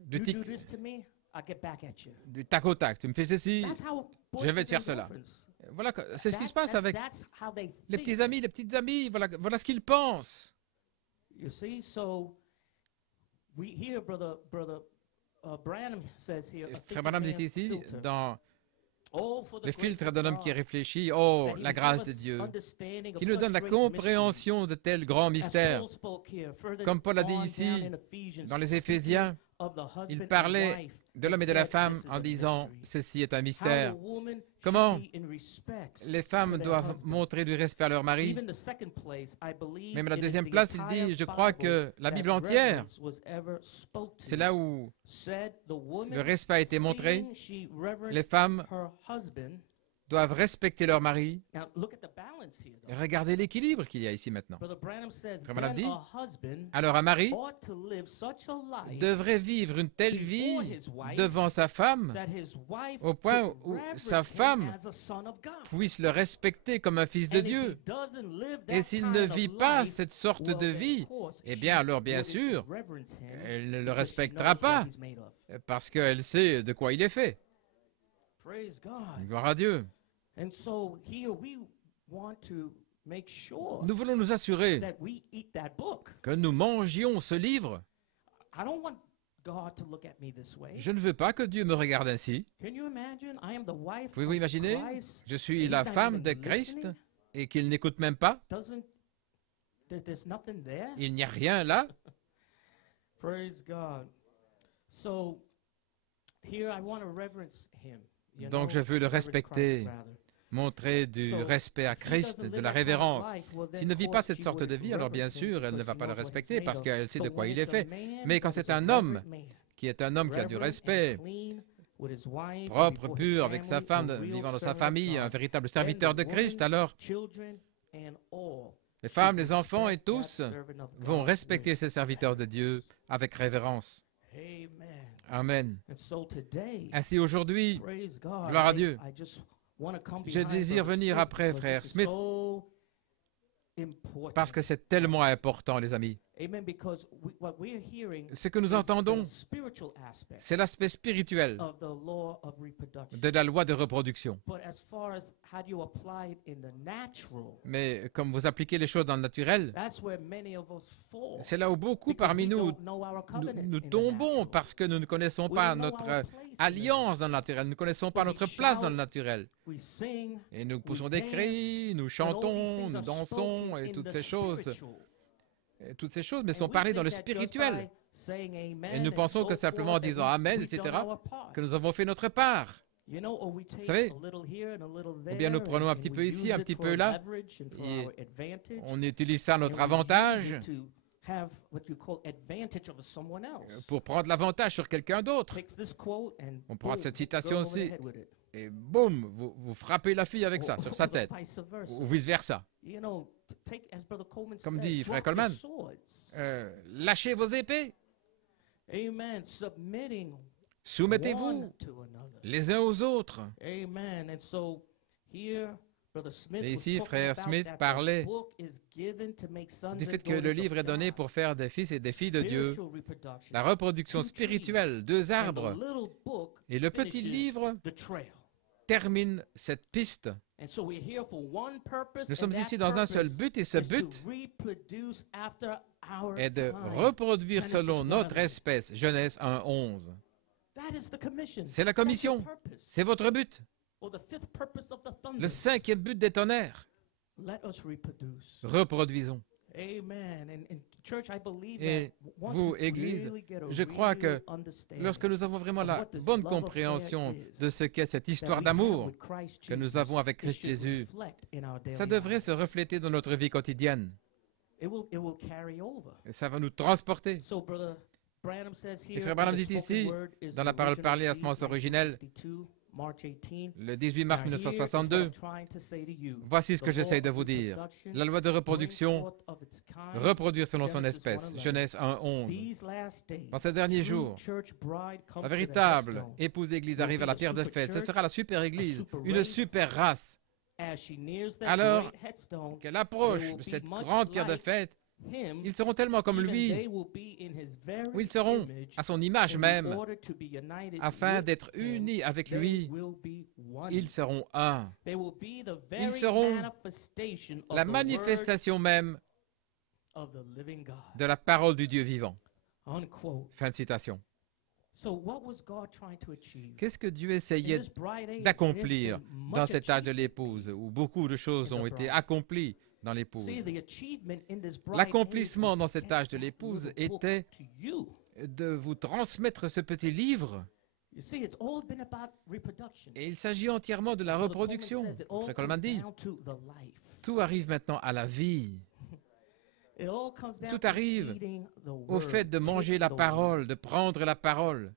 du tac au tac. Tu me fais ceci, je vais te faire cela. Voilà, c'est ce qui se passe avec les petits amis, les petites amies. Voilà ce qu'ils pensent. Frère Branham dit ici, dans le filtre d'un homme qui réfléchit, oh, la grâce de Dieu, qui nous donne la compréhension de tels grands mystères. Comme Paul a dit ici, dans les Éphésiens, il parlait de l'homme et de la femme en disant, ceci est un mystère. Comment les femmes doivent montrer du respect à leur mari. Même à la deuxième place, il dit, je crois que la Bible entière, c'est là où le respect a été montré. Les femmes doivent respecter leur mari. Et regardez l'équilibre qu'il y a ici maintenant. Frère Branham dit, alors un mari devrait vivre une telle vie devant sa femme au point où sa femme puisse le respecter comme un fils de Dieu. Et s'il ne vit pas cette sorte de vie, eh bien alors bien sûr, elle ne le respectera pas parce qu'elle sait de quoi il est fait. Gloire à Dieu. Nous voulons nous assurer que nous mangions ce livre. Je ne veux pas que Dieu me regarde ainsi. Pouvez-vous imaginer? Je suis la femme de Christ et qu'il n'écoute même pas. Il n'y a rien là. Donc je veux le respecter, montrer du respect à Christ, de la révérence. S'il ne vit pas cette sorte de vie, alors bien sûr, elle ne va pas le respecter parce qu'elle sait de quoi il est fait. Mais quand c'est un homme qui est un homme qui a du respect, propre, pur, avec sa femme, vivant dans sa famille, un véritable serviteur de Christ, alors Les femmes, les enfants et tous vont respecter ces serviteurs de Dieu avec révérence. Amen. Ainsi aujourd'hui, gloire à Dieu, je désire venir après Frère Smith parce que c'est tellement important, les amis. Ce que nous entendons, c'est l'aspect spirituel de la loi de reproduction. Mais comme vous appliquez les choses dans le naturel, c'est là où beaucoup parmi nous tombons parce que nous ne connaissons pas notre alliance dans le naturel, nous ne connaissons pas notre place dans le naturel. Et nous poussons des cris, nous chantons, nous dansons et toutes ces choses. Toutes ces choses, mais sont parlées dans le spirituel. Et nous pensons que simplement en disant Amen, etc., que nous avons fait notre part. Vous savez, ou bien nous prenons un petit peu ici, un petit peu là, et on utilise ça à notre avantage pour prendre l'avantage sur quelqu'un d'autre. On prend cette citation-ci et boum, vous frappez la fille avec ça, sur sa tête, ou vice-versa. Comme dit Frère Coleman, lâchez vos épées. Soumettez-vous les uns aux autres. Et ici, Frère Smith parlait du fait que le livre est donné pour faire des fils et des filles de Dieu, la reproduction spirituelle, 2 arbres, et le petit livre termine cette piste. Nous sommes ici dans un seul but, et ce but est de reproduire selon notre espèce. Genèse 1:11. C'est la commission, c'est votre but. Le 5e but des tonnerres. Reproduisons. Et vous, Église, je crois que lorsque nous avons vraiment la bonne compréhension de ce qu'est cette histoire d'amour que nous avons avec Christ Jésus, ça devrait se refléter dans notre vie quotidienne. Et ça va nous transporter. Et Frère Branham dit ici, dans la parole parlée à semence originelle, le 18 mars 1962, voici ce que j'essaie de vous dire. La loi de reproduction, reproduire selon son espèce, Genèse 1:11. Dans ces derniers jours, la véritable épouse d'Église arrive à la pierre de fête. Ce sera la super Église, une super race. Alors qu'elle approche de cette grande pierre de fête, ils seront tellement comme lui, ou ils seront à son image même, afin d'être unis avec lui, ils seront un. Ils seront la manifestation même de la parole du Dieu vivant. Fin de citation. Qu'est-ce que Dieu essayait d'accomplir dans cet âge de l'épouse, où beaucoup de choses ont été accomplies dans l'épouse? L'accomplissement dans cet âge de l'épouse était de vous transmettre ce petit livre. Et il s'agit entièrement de la reproduction. Frère Coleman dit, tout arrive maintenant à la vie. Tout arrive au fait de manger la parole, de prendre la parole.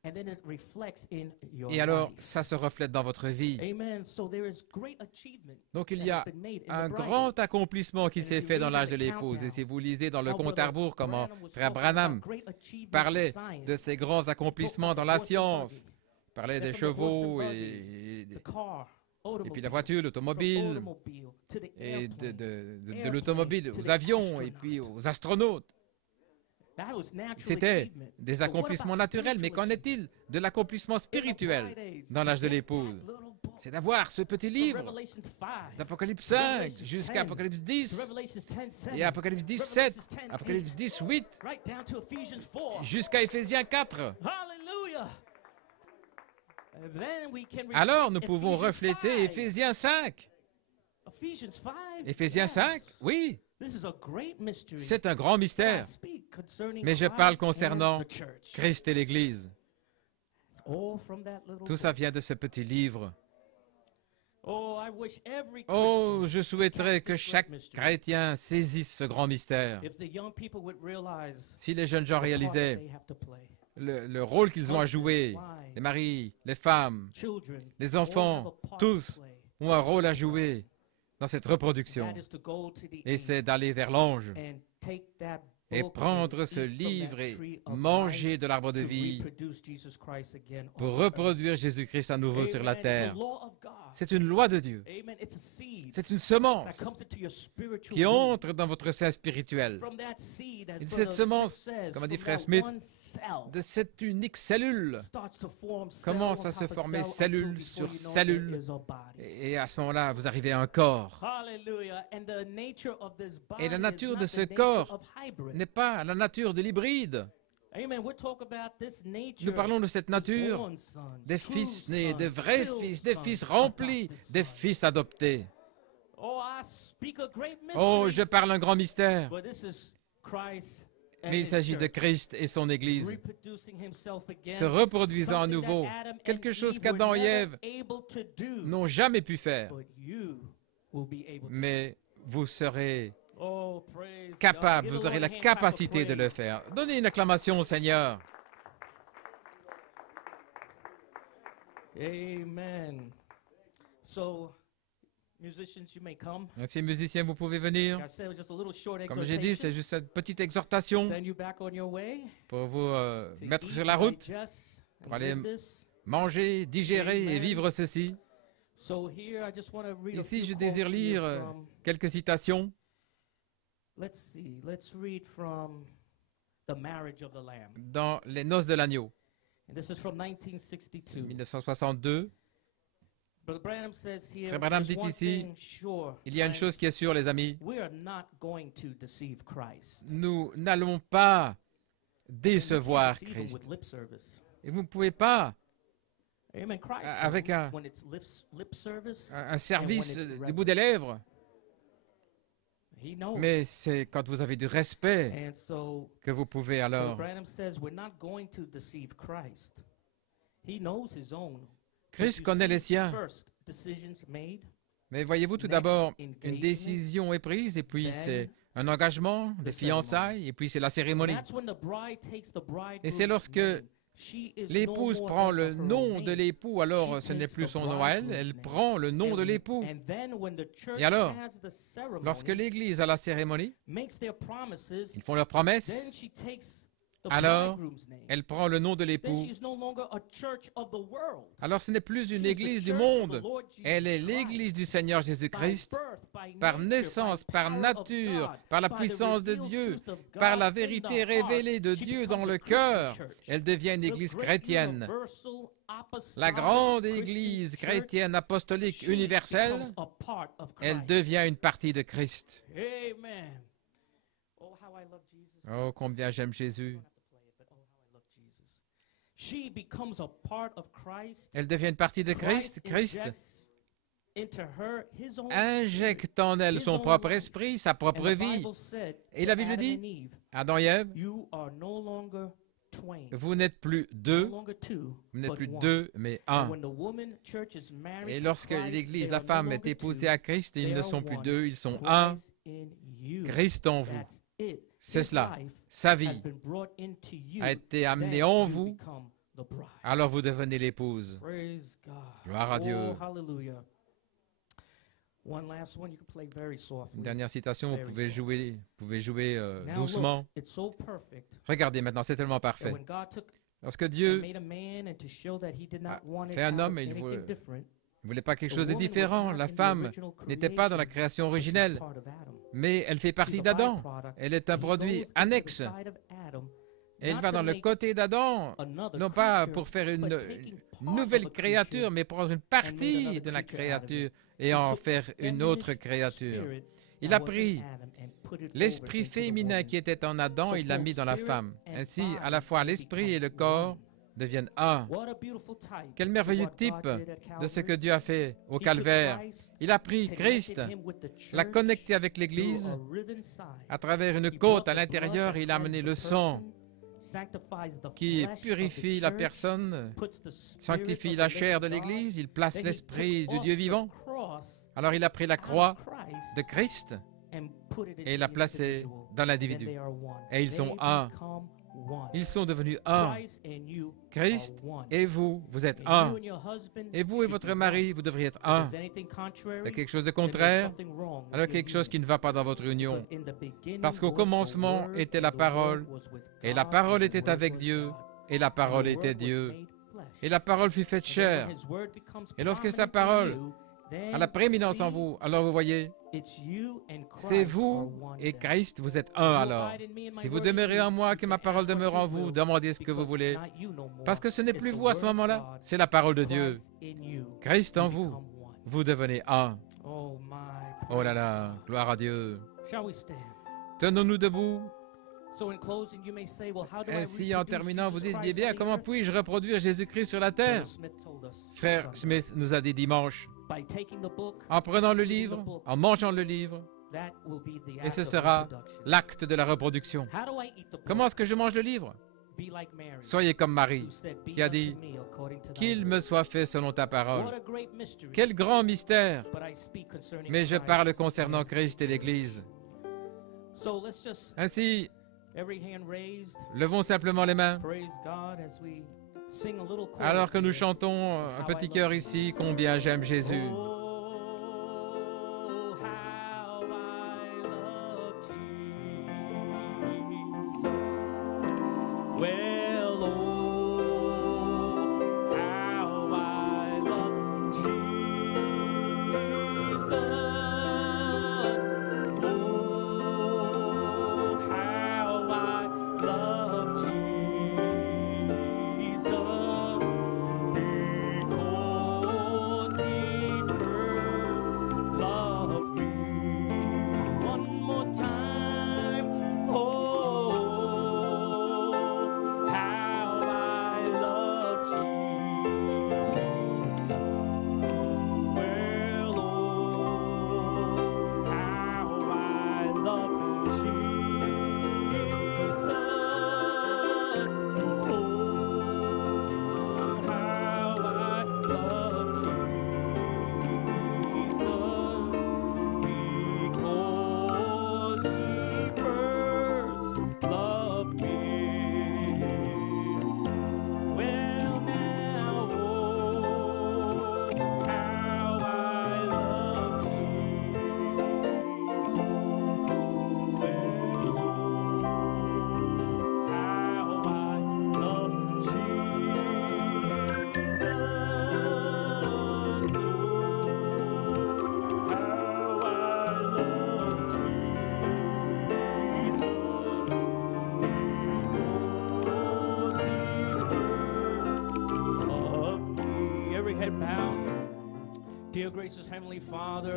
Et alors, ça se reflète dans votre vie. Donc, il y a un grand accomplissement qui s'est fait dans l'âge de l'épouse. Et si vous lisez dans le compte à rebours comment Frère Branham parlait de ces grands accomplissements dans la science, parlait des chevaux et puis la voiture, l'automobile, et de l'automobile aux avions, et puis aux astronautes. C'était des accomplissements naturels, mais qu'en est-il de l'accomplissement spirituel dans l'âge de l'épouse? C'est d'avoir ce petit livre d'Apocalypse 5 jusqu'à Apocalypse 10, et Apocalypse 17, Apocalypse 18, jusqu'à Éphésiens 4. Alors, nous pouvons refléter Éphésiens 5. Éphésiens 5, oui, c'est un grand mystère. Mais je parle concernant Christ et l'Église. Tout ça vient de ce petit livre. Oh, je souhaiterais que chaque chrétien saisisse ce grand mystère. Si les jeunes gens réalisaient le rôle qu'ils ont à jouer, les maris, les femmes, les enfants, tous ont un rôle à jouer dans cette reproduction. That is to go to the Et c'est angel d'aller vers l'ange and take that et book prendre and ce eat from livre that et tree of manger life de l'arbre de to vie reproduce Jesus Christ again on pour the earth. reproduire Jésus-Christ à nouveau sur la Amen. It's a terre. law of God. C'est une loi de Dieu. Amen. It's a seed C'est une that semence comes into your spiritual qui womb. entre dans votre sein spirituel. From that seed, as Et de Brother cette semence, Smith says, comme a dit from Frère that Smith, one cell de cette unique cellule starts to form cell commence on à se top of former cell cellule until sur before you know cellule. there is a body. Et à ce moment-là, vous arrivez à un corps. Hallelujah. And the nature of this body Et la nature is de not ce the nature corps of hybrid. n'est pas la nature de l'hybride. Amen. We're talking about this nature Nous parlons de cette of nature born sons, des true fils nés, sons, de vrais filled fils, des sons, fils remplis, adopted des sons. fils adoptés. Oh, I speak a great mystery. Oh, je parle un grand mystère. But this is Christ and Mais il his s'agit de church Christ et son Église, reproducing himself again, se reproduisant à something that nouveau, Adam and quelque chose Eve qu'Adam were et never Ève able to do, n'ont jamais pu faire. but you will be able to. Mais vous serez Oh, praise God. capable, Give the vous aurez Lord la a hand clap of capacité de le praise. faire. Donnez une acclamation au Seigneur. Amen. So, musicians, you may come. Ainsi, musiciens, vous pouvez venir. Like I said, it was just a little short Comme j'ai dit, c'est exhortation. juste cette petite exhortation Send you back on your way pour vous to mettre eat, sur la route, digest, and pour aller live this. manger, digérer et Amen. vivre ceci. So here, I just want to read a Ici, few je quotes désire here lire from, quelques citations. let's see, let's read from The Marriage of the Lamb. Dans Les Noces de l'Agneau, And this is from 1962. 1962. Brother Branham says here, Frère Branham "There's dit one ici, thing sure, il y a une friends, chose qui est sûre, les amis. we are not going to deceive Christ. Nous n'allons pas décevoir Deceive him Christ. with lip service. Et vous ne pouvez pas, Amen. Christ avec knows un- when it's lip service, un service And when it's du bout des lèvres, he knows. mais c'est quand vous avez du respect And so que vous pouvez Brother alors. Branham says we're not going to deceive Christ. He knows his own. Christ But you connaît see, les siens. First, decisions made, Mais voyez-vous, tout Next, d'abord, une engagement, décision est prise, et puis then c'est un engagement, des the fiançailles, et puis c'est la and cérémonie. that's when the bride takes the Et c'est bridegroom's lorsque name. She is l'épouse no more prend head le of her own nom de name. l'époux, alors She ce n'est takes plus the son nom à elle, bridegroom's elle name. prend le nom de l'époux. And then when the church Et alors, has the ceremony, lorsque l'Église a la cérémonie, makes their promises, ils font leurs then promesses, she takes the alors bridegroom's name. elle prend le nom de Then l'époux. she's no longer a church of the world. Alors ce n'est plus She une is the église du church of the monde, Lord Jesus elle est Christ. l'église du Seigneur By Jésus-Christ, birth, by par nature, naissance, by par power of nature, God, par la by the puissance de revealed Dieu, truth of God par la in the vérité heart, révélée de she Dieu becomes dans a le Christian cœur. church. Elle devient une The église great chrétienne. universal La apostolic grande Christian église church, chrétienne apostolique she universelle, becomes a part of elle Christ. devient une partie de Christ. Amen. Oh, how I love Jesus. Oh, combien j'aime Jésus. She becomes a part of Christ. Elle devient une partie de Christ. Christ injects into her his own injecte en elle son propre esprit, sa propre spirit. And the vie. Bible said Et to la Bible Adam dit, and Eve, Adam et Ève, you are no longer twain, vous n'êtes plus no deux, longer two, vous n'êtes but plus one. deux, mais And un. when the woman church is married Et to lorsque Christ, l'Église, they la are no femme, est longer épousée two, à Christ, ils they ne are sont plus one. deux, ils sont un. Christ in you. Christ en vous. That's it. C'est His cela. life Sa has vie been brought into you. a été amenée Then en you vous, become the bride. alors vous devenez l'épouse. Praise God. Gloire à Dieu. Oh, hallelujah. One last one, you can play very softly. Une dernière citation, vous Very pouvez jouer Now doucement. look, it's so perfect Regardez maintenant, c'est tellement that parfait. when God took Lorsque and Dieu made a man and to show that he did not want it fait un out homme of et il anything voulait- different, ne voulait pas quelque the chose de woman was différent, not la in the femme original n'était pas dans la creation, création but she's originelle, part of Adam. mais elle fait She's partie a d'Adam. byproduct. Elle est un And he produit goes into the annexe. side of Adam, Et elle not va to dans le make côté d'Adam, another non pas creature, pour faire but une taking part nouvelle of a créature, creature mais prendre une and made partie another de la creature out of it. créature et He en took faire une autre feminine créature. spirit Il that a was in pris Adam and put it over l'esprit into the féminin woman. qui était en Adam, So il l'a both mis dans la spirit femme. and Ainsi, à la body fois l'esprit et le become corps one. deviennent un. What a beautiful type Quel to merveilleux what God type did at de ce que Calvary. Dieu a fait au He took calvaire. Christ, Il a pris connected Christ, him with the l'a church connecté avec through l'Église, a riven side. à travers une He côte brought à the blood l'intérieur, that il a amené cleansed le the sang person, sanctifies the qui flesh of the purifie la church, personne, puts the spirit sanctifie of la the chair de living God. l'Église, il place Then he l'esprit took du off Dieu the vivant. cross Alors il a pris la out of croix Christ de Christ and put it et into l'a the placée individual. dans Then l'individu. they are one. Et ils They sont un. become Ils sont devenus un. Christ et vous, vous êtes un. Et vous et votre mari, vous devriez être un. C'est quelque chose de contraire, alors quelque chose qui ne va pas dans votre union. Parce qu'au commencement était la parole, et la parole était avec Dieu, et la parole était Dieu. Et la parole fut faite chair. Et lorsque sa parole a la prééminence en vous, alors vous voyez, c'est vous et Christ, vous êtes un alors. Si vous demeurez en moi, que ma parole demeure en vous, demandez ce que vous voulez. Parce que ce n'est plus vous à ce moment-là, c'est la parole de Dieu. Christ en vous, vous devenez un. Oh là là, gloire à Dieu. Tenons-nous debout. Ainsi, en terminant, vous dites, bien, comment puis-je reproduire Jésus-Christ sur la terre? Frère Smith nous a dit dimanche, en prenant le livre, en mangeant le livre, et ce sera l'acte de la reproduction. Comment est-ce que je mange le livre? Soyez comme Marie, qui a dit, qu'il me soit fait selon ta parole. Quel grand mystère! Mais je parle concernant Christ et l'Église. Ainsi, levons simplement les mains, alors que nous chantons un petit chœur ici, combien j'aime Jésus.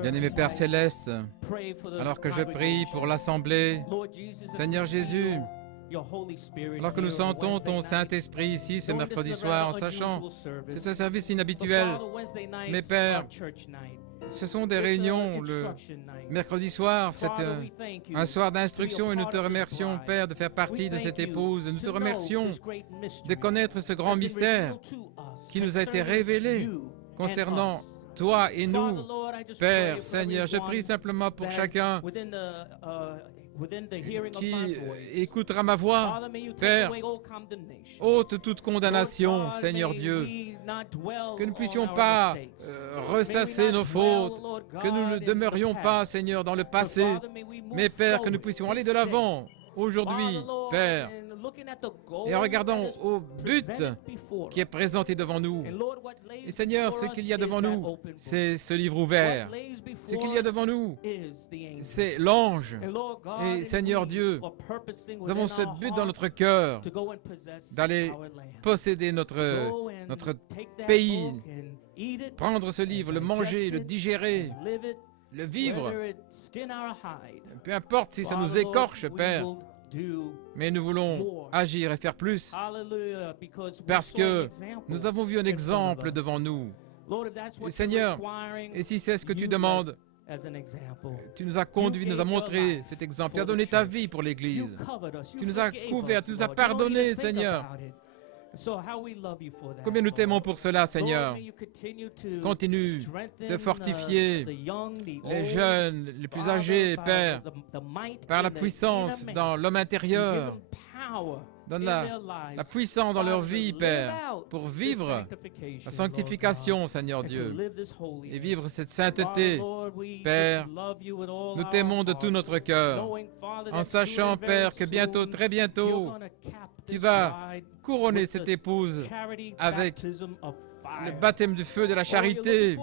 Bien-aimé Père Céleste, alors que je prie pour l'Assemblée, Seigneur Jésus, alors que nous sentons ton Saint-Esprit ici ce mercredi soir, en sachant que c'est un service inhabituel, mais Père, ce sont des réunions le mercredi soir, c'est un soir d'instruction et nous te remercions, Père, de faire partie de cette épouse. Nous te remercions de connaître ce grand mystère qui nous a été révélé concernant toi et nous. Père, Seigneur, je prie simplement pour chacun qui écoutera ma voix. Père, ôte toute condamnation, Seigneur Dieu, que nous ne puissions pas ressasser nos fautes, que nous ne demeurions pas, Seigneur, dans le passé, mais Père, que nous puissions aller de l'avant aujourd'hui, Père, et en regardant au but qui est présenté devant nous. Et Seigneur, ce qu'il y a devant nous, c'est ce livre ouvert. Ce qu'il y a devant nous, c'est l'ange. Et Seigneur Dieu, nous avons ce but dans notre cœur d'aller posséder notre pays, prendre ce livre, le manger, le digérer, le vivre. Peu importe si ça nous écorche, Père. Mais nous voulons agir et faire plus parce que nous avons vu un exemple devant nous. Et Seigneur, et si c'est ce que tu demandes, tu nous as conduits, nous as montré cet exemple. Tu as donné ta vie pour l'Église. Tu nous as couverts, tu nous as pardonné, Seigneur. Combien nous t'aimons pour cela, Seigneur. Continue de fortifier les jeunes, les plus âgés, Père, par la puissance dans l'homme intérieur. Donne la puissance dans leur vie, Père, pour vivre la sanctification, Seigneur Dieu, et vivre cette sainteté. Père, nous t'aimons de tout notre cœur, en sachant, Père, que bientôt, très bientôt, tu vas couronner cette épouse avec le baptême du feu de la charité.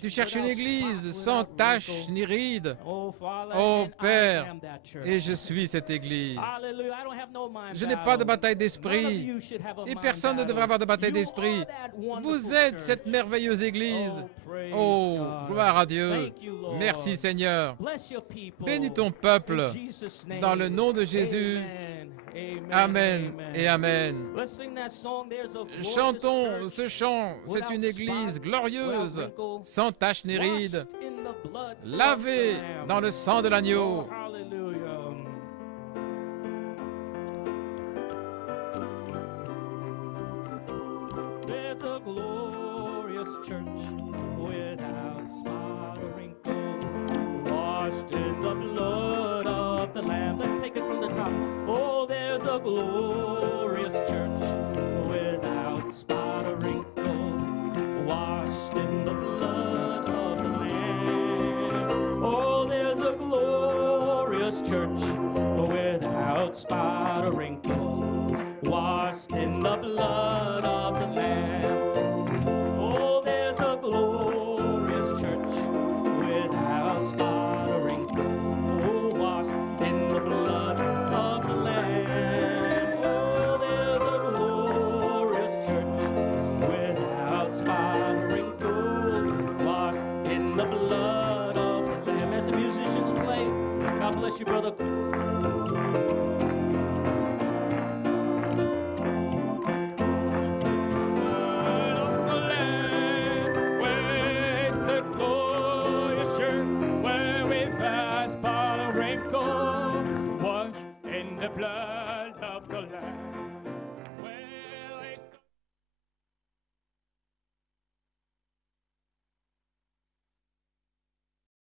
Tu cherches une église sans tache ni ride. Oh Père, et je suis cette église. Je n'ai pas de bataille d'esprit et personne ne devrait avoir de bataille d'esprit. Vous êtes cette merveilleuse église. Oh, gloire à Dieu. Merci Seigneur. Bénis ton peuple dans le nom de Jésus. Amen et Amen. Chantons ce chant, c'est une église glorieuse, sans tache ni ride, lavée dans le sang de l'agneau. There's a glorious church without spot or wrinkle, washed in the blood of the Lamb. Let's take it from the top. Oh, there's a glorious church without spot or wrinkle, washed in the blood of the Lamb. Oh, there's a glorious church without spot or wrinkle, washed in the blood of the Lamb. Oh, there's a glorious church without spot or wrinkle, oh, washed in the blood of the Lamb. Oh, there's a glorious church without spot or wrinkle, washed in the blood of the Lamb. As the musicians play, God bless you, brother. Blood